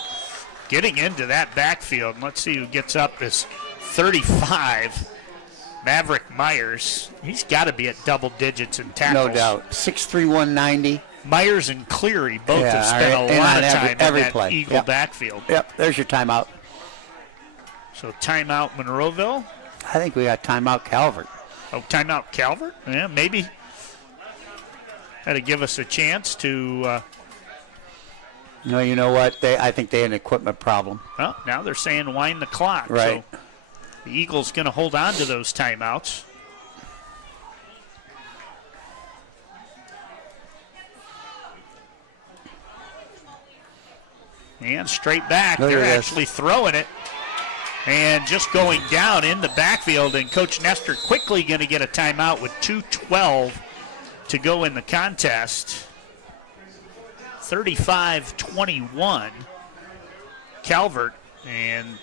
Getting into that backfield. Let's see who gets up this 35. Maverick Myers. He's got to be at double digits in tackles. No doubt. 6'3", 190. Myers and Cleary both have spent a lot of time in that play. Eagle backfield. Yep, there's your timeout. So timeout Monroeville. I think we got timeout Calvert. Oh, timeout Calvert? Yeah, maybe. Had to give us a chance to... No, you know what? I think they had an equipment problem. Well, now they're saying wind the clock. Right. So the Eagles going to hold on to those timeouts. And straight back. They're actually throwing it. And just going down in the backfield. And Coach Nestor quickly going to get a timeout with 2:12 to go in the contest. 35-21. Calvert and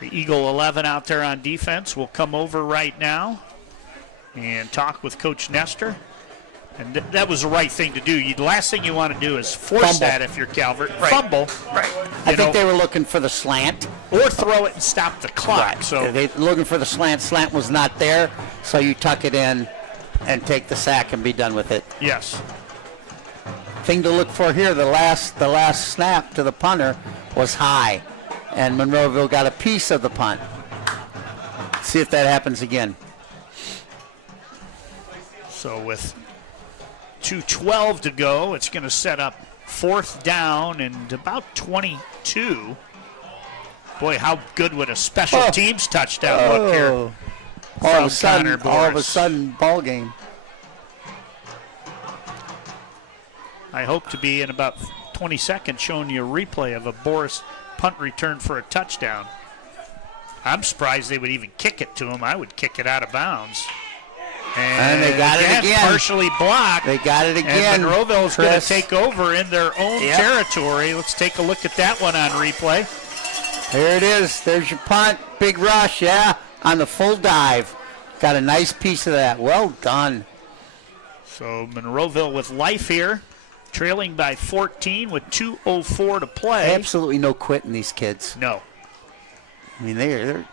the Eagle 11 out there on defense will come over right now and talk with Coach Nestor. And that was the right thing to do. The last thing you want to do is force that if you're Calvert. Right. Fumble. Right. I think they were looking for the slant. Or throw it and stop the clock. Right. So they were looking for the slant. Slant was not there, so you tuck it in and take the sack and be done with it. Yes. Thing to look for here, the last snap to the punter was high, and Monroeville got a piece of the punt. See if that happens again. So with 2:12 to go, it's going to set up 4th down and about 22. Boy, how good would a special teams touchdown look here? All of a sudden, ball game. I hope to be in about 20 seconds showing you a replay of a Boris punt return for a touchdown. I'm surprised they would even kick it to him. I would kick it out of bounds. And they got it again. Partially blocked. They got it again. And Monroeville's going to take over in their own territory. Let's take a look at that one on replay. Here it is. There's your punt. Big rush, on the full dive. Got a nice piece of that. Well done. So Monroeville with life here, trailing by 14 with 2:04 to play. Absolutely no quitting these kids. No. I mean, they're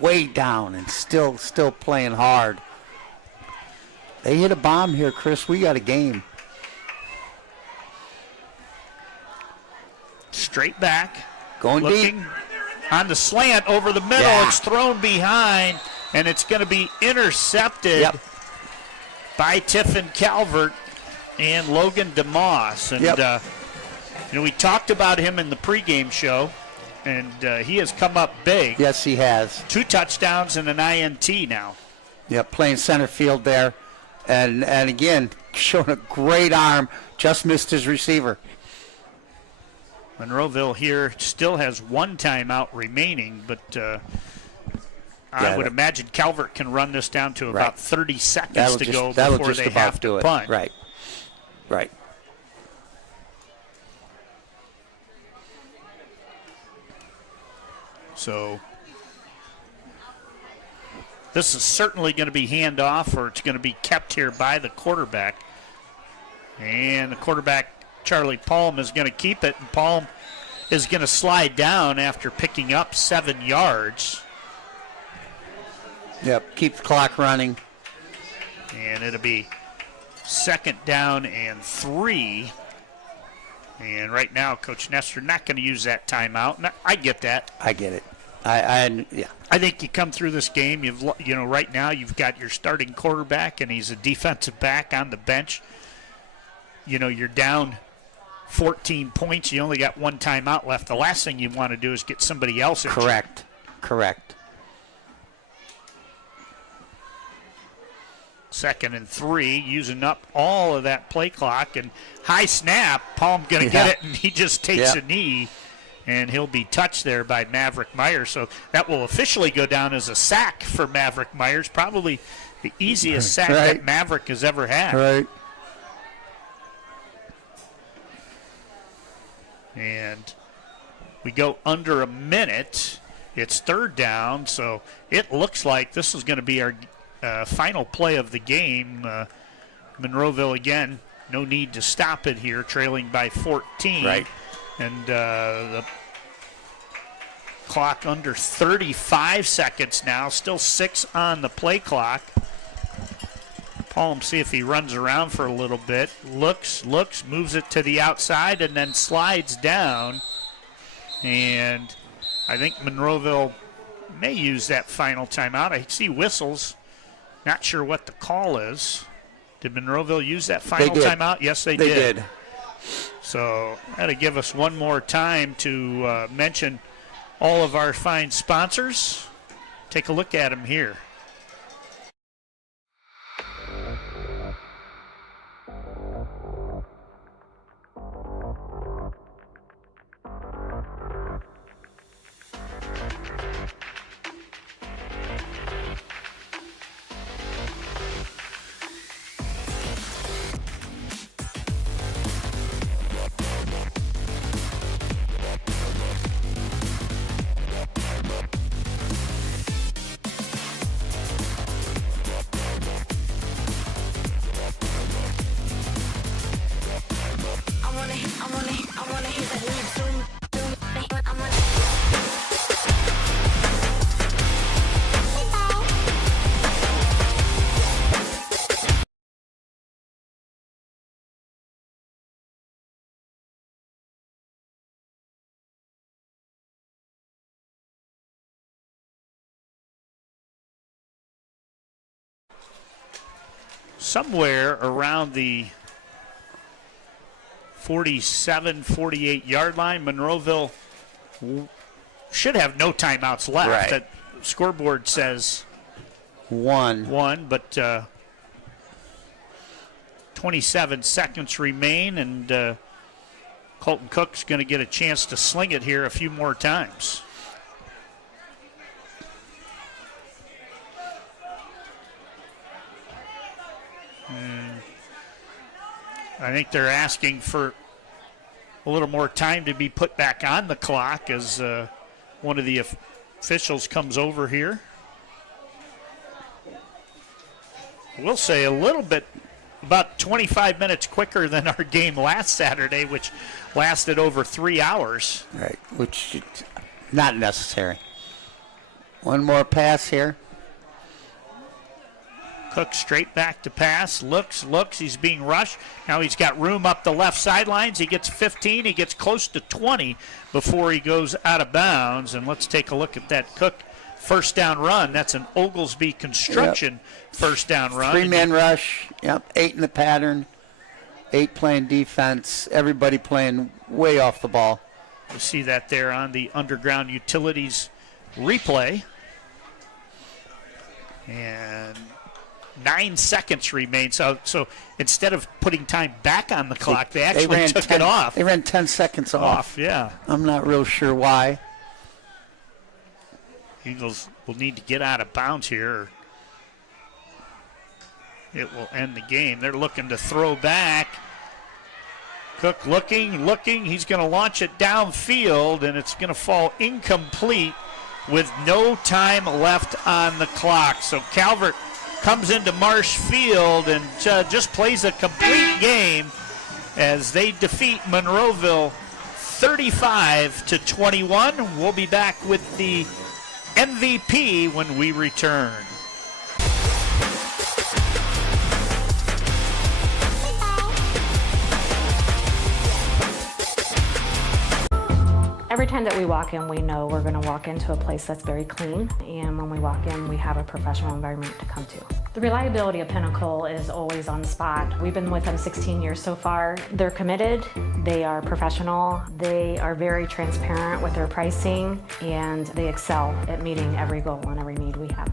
way down and still playing hard. They hit a bomb here, Chris. We got a game. Straight back. Going looking deep. On the slant over the middle. Yeah. It's thrown behind, and it's going to be intercepted by Tiffin Calvert and Logan DeMoss. And we talked about him in the pregame show, and he has come up big. Yes, he has. 2 touchdowns and an INT now. Yep, playing center field there. And again, showing a great arm. Just missed his receiver. Monroeville here still has 1 timeout remaining, but I would imagine Calvert can run this down to about 30 seconds to go before they have to punt. Right. So this is certainly going to be handoff, or it's going to be kept here by the quarterback. And the quarterback, Charlie Palm, is going to keep it. And Palm is going to slide down after picking up 7 yards. Yep, keep the clock running. And it'll be 2nd down and 3. And right now, Coach Nestor not going to use that timeout. And I get that. I get it. I think you come through this game. Right now you've got your starting quarterback, and he's a defensive back on the bench. You're down 14 points. You only got one timeout left. The last thing you want to do is get somebody else injured. Correct. 2nd and 3, using up all of that play clock. And high snap, Palm going to get it, and he just takes a knee, and he'll be touched there by Maverick Myers. So that will officially go down as a sack for Maverick Myers, probably the easiest sack that Maverick has ever had. Right. And we go under a minute. It's 3rd down, so it looks like this is going to be our final play of the game. Monroeville, again, no need to stop it here, trailing by 14. Right. And the clock under 35 seconds now, still 6 on the play clock. Palm, see if he runs around for a little bit. Looks, moves it to the outside, and then slides down. And I think Monroeville may use that final timeout. I see whistles. Not sure what the call is. Did Monroeville use that final timeout? Yes, they did. So that'll give us one more time to mention all of our fine sponsors. Take a look at them here. Somewhere around the 47, 48-yard line, Monroeville should have no timeouts left. Right. That scoreboard says one, but 27 seconds remain, and Colton Cook's going to get a chance to sling it here a few more times. I think they're asking for a little more time to be put back on the clock as one of the officials comes over here. We'll say a little bit, about 25 minutes quicker than our game last Saturday, which lasted over 3 hours. Right, which not necessary. One more pass here. Cook straight back to pass, looks, he's being rushed. Now he's got room up the left sidelines. He gets 15, he gets close to 20 before he goes out of bounds. And let's take a look at that Cook first down run. That's an Oglesby Construction first down run. 3-man rush, 8 in the pattern, 8 playing defense, everybody playing way off the ball. You see that there on the Underground Utilities replay. And 9 seconds remain. So instead of putting time back on the clock, they actually took it off. They ran 10 seconds off. Yeah. I'm not real sure why. Eagles will need to get out of bounds here. It will end the game. They're looking to throw back. Cook looking. He's going to launch it downfield, and it's going to fall incomplete with no time left on the clock. So Calvert comes into Marsh Field and just plays a complete game as they defeat Monroeville 35-21. We'll be back with the MVP when we return. Every time that we walk in, we know we're going to walk into a place that's very clean, and when we walk in, we have a professional environment to come to. The reliability of Pinnacle is always on spot. We've been with them 16 years so far. They're committed, they are professional, they are very transparent with their pricing, and they excel at meeting every goal and every need we have.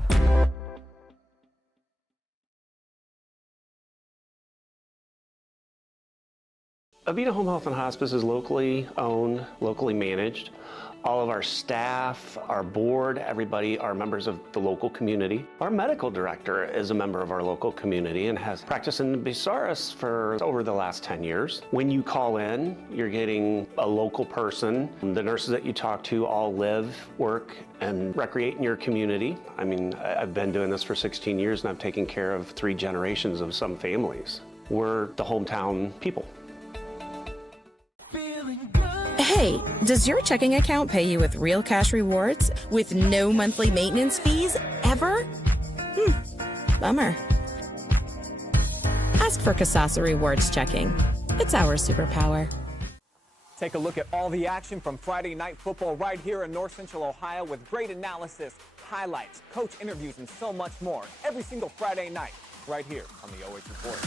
Avita Home Health and Hospice is locally owned, locally managed. All of our staff, our board, everybody are members of the local community. Our medical director is a member of our local community and has practiced in Bucyrus for over the last 10 years. When you call in, you're getting a local person. The nurses that you talk to all live, work, and recreate in your community. I mean, I've been doing this for 16 years and I've taken care of 3 generations of some families. We're the hometown people. Hey, does your checking account pay you with real cash rewards with no monthly maintenance fees ever? Bummer. Ask for Kasasa Rewards Checking. It's our superpower. Take a look at all the action from Friday Night Football right here in North Central Ohio with great analysis, highlights, coach interviews, and so much more every single Friday night right here on the OH Report.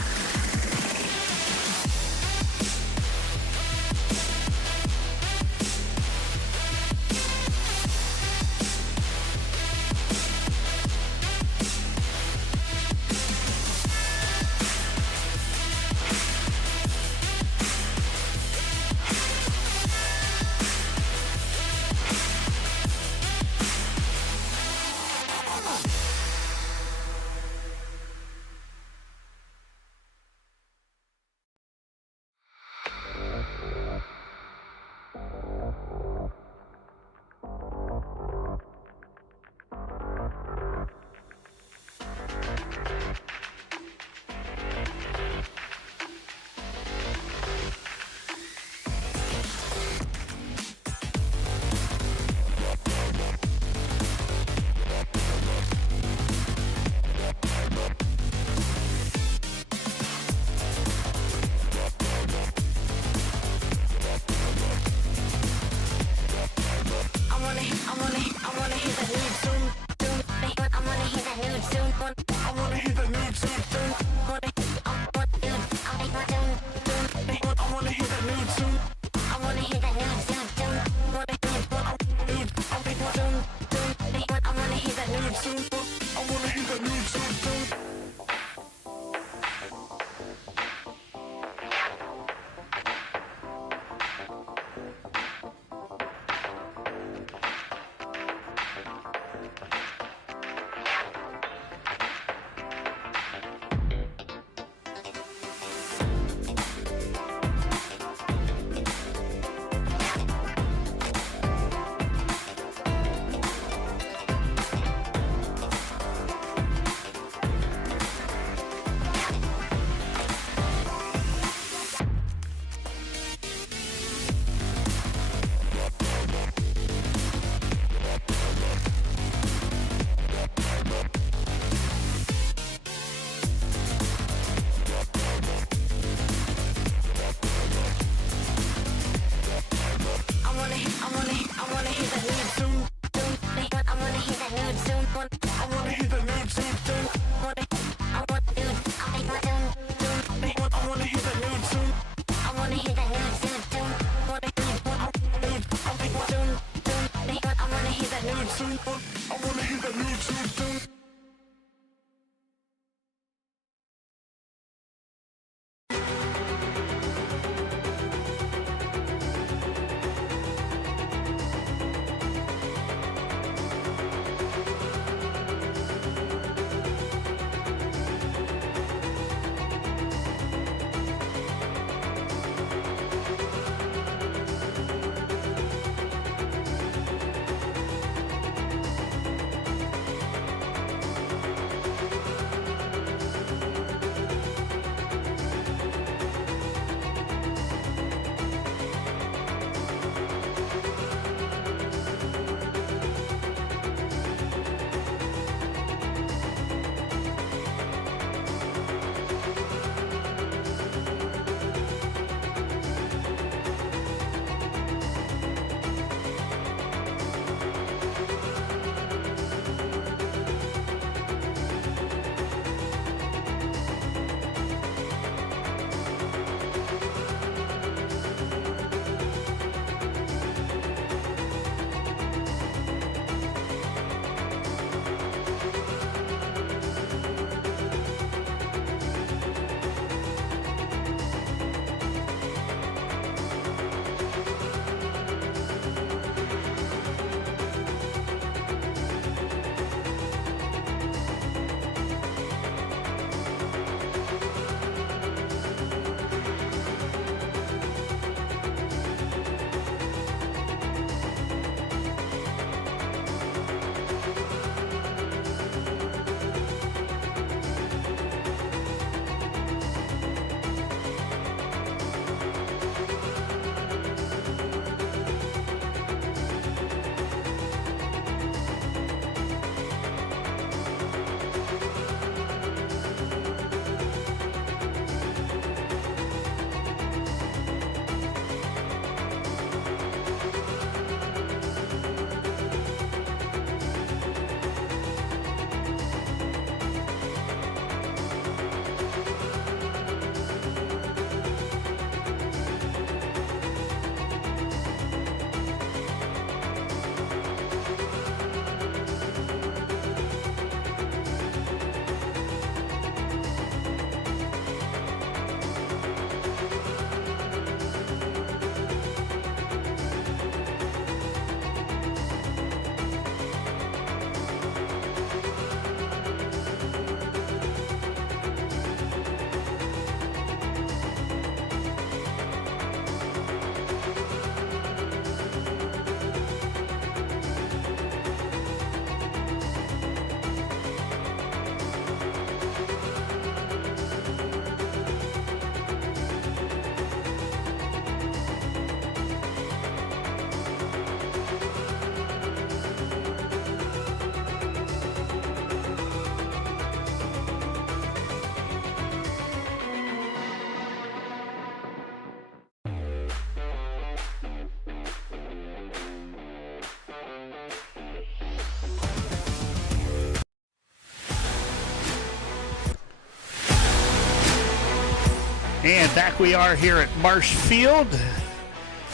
And back we are here at Marsh Field.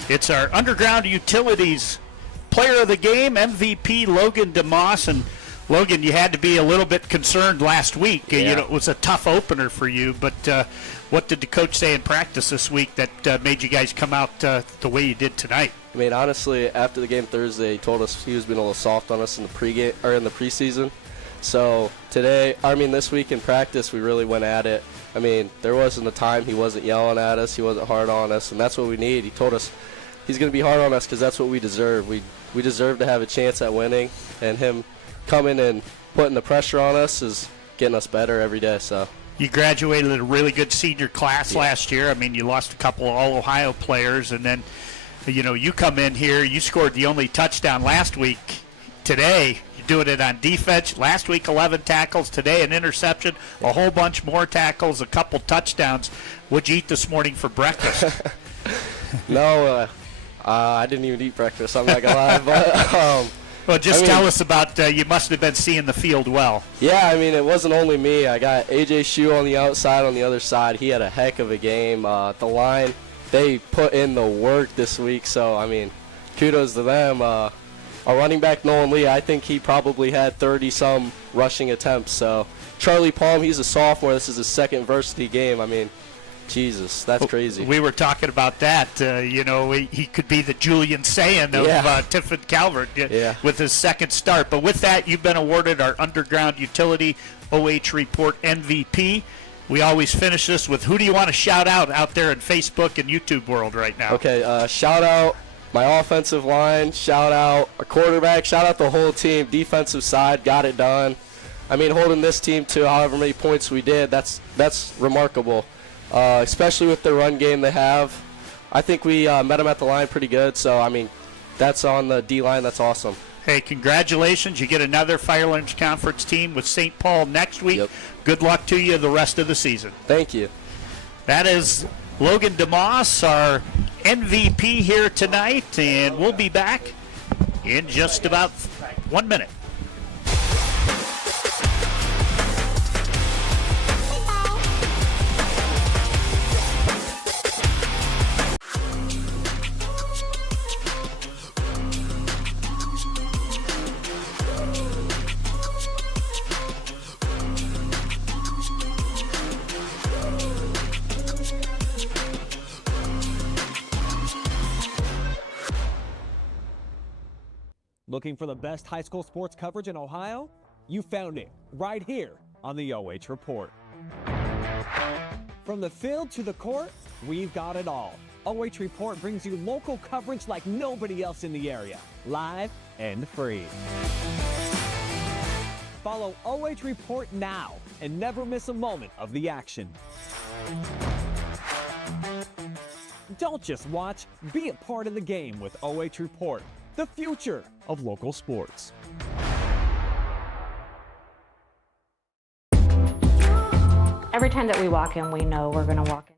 It's our Underground Utilities Player of the Game, MVP Logan DeMoss. And Logan, you had to be a little bit concerned last week. Yeah. It was a tough opener for you, but what did the coach say in practice this week that made you guys come out the way you did tonight? I mean, honestly, after the game Thursday, he told us he was being a little soft on us in the pregame or in the preseason. So this week in practice, we really went at it. I mean, there wasn't a time he wasn't yelling at us, he wasn't hard on us, and that's what we need. He told us he's going to be hard on us because that's what we deserve. We deserve to have a chance at winning, and him coming and putting the pressure on us is getting us better every day. So you graduated a really good senior class last year. I mean, you lost a couple of All-Ohio players, and then, you come in here, you scored the only touchdown last week. Today, you're doing it on defense. Last week, 11 tackles. Today, an interception, a whole bunch more tackles, a couple touchdowns. What'd you eat this morning for breakfast? No, I didn't even eat breakfast. I'm not going to lie. But, well, tell us about you must have been seeing the field well. Yeah, I mean, it wasn't only me. I got A.J. Shue on the outside, on the other side. He had a heck of a game. The line, they put in the work this week. So, I mean, kudos to them. Our running back, Nolan Lee, I think he probably had 30-some rushing attempts. So, Charlie Palm, he's a sophomore. This is his second varsity game. I mean, Jesus, that's crazy. We were talking about that. He could be the Julian Sayin of Tiffin Calvert with his second start. But with that, you've been awarded our Underground Utility OH.REPORT MVP. We always finish this with who do you want to shout out there in Facebook and YouTube world right now? Okay, shout out my offensive line, shout out our quarterback, shout out the whole team, defensive side, got it done. I mean, holding this team to however many points we did, that's remarkable. Especially with the run game they have. I think we met them at the line pretty good. So, I mean, that's on the D-line. That's awesome. Hey, congratulations. You get another Firelands Conference team with St. Paul next week. Yep. Good luck to you the rest of the season. Thank you. That is Logan DeMoss, our MVP here tonight, and we'll be back in just about 1 minute. Looking for the best high school sports coverage in Ohio? You found it right here on the OH Report. From the field to the court, we've got it all. OH Report brings you local coverage like nobody else in the area, live and free. Follow OH Report now and never miss a moment of the action. Don't just watch, be a part of the game with OH Report, the future of local sports. Every time that we walk in, we know we're going to walk in.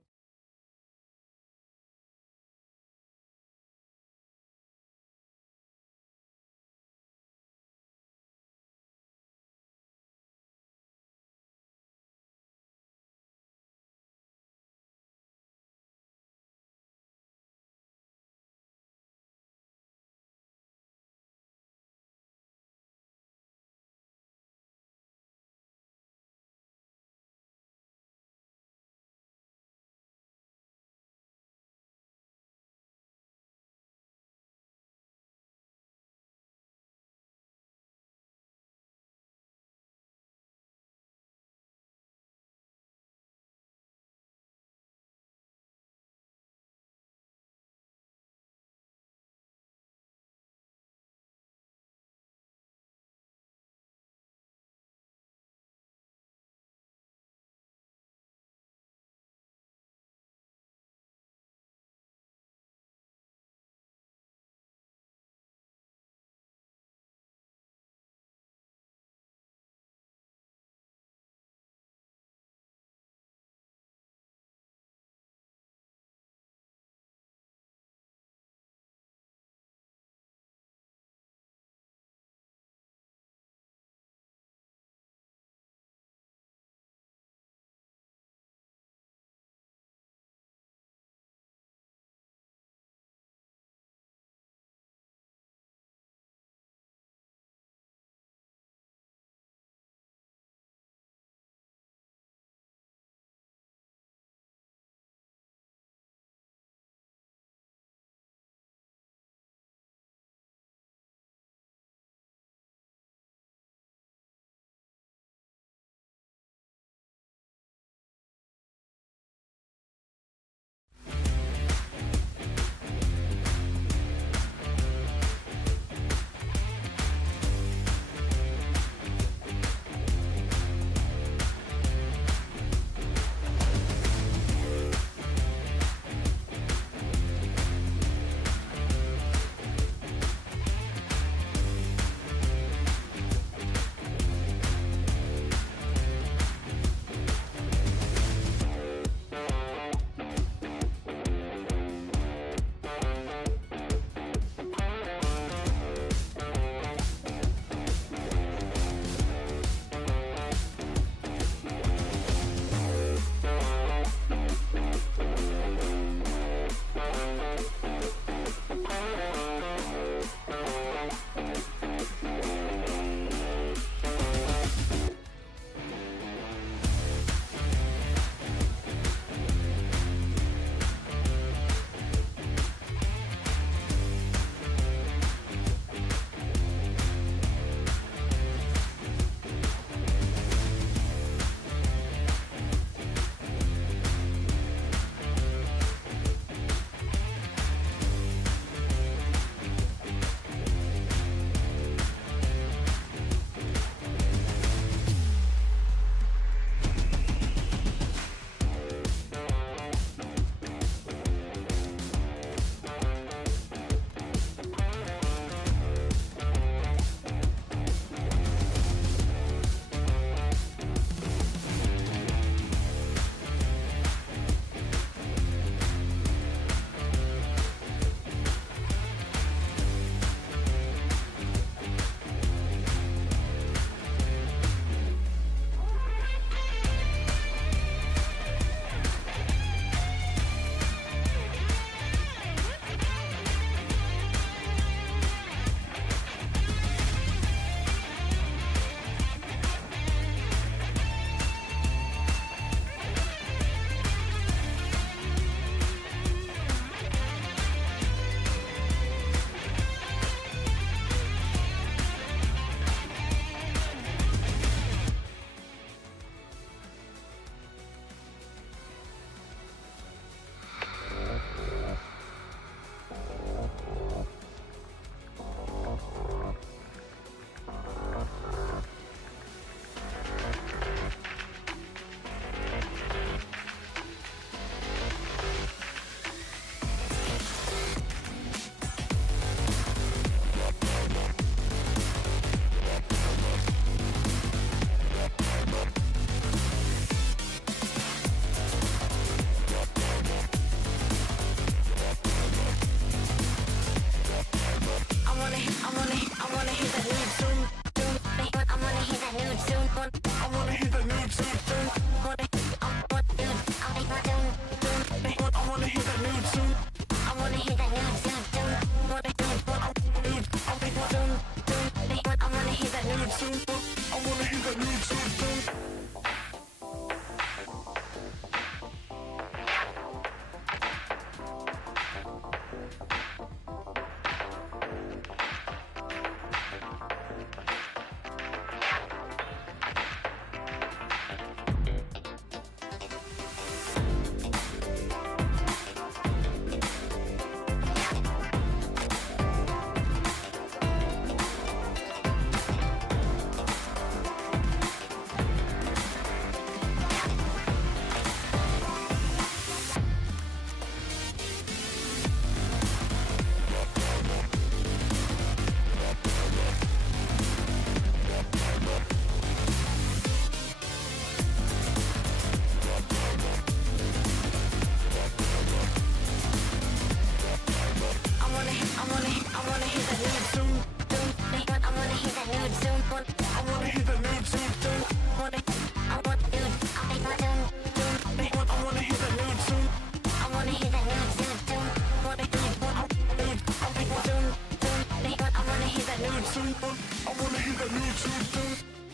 I wanna hear that new tune.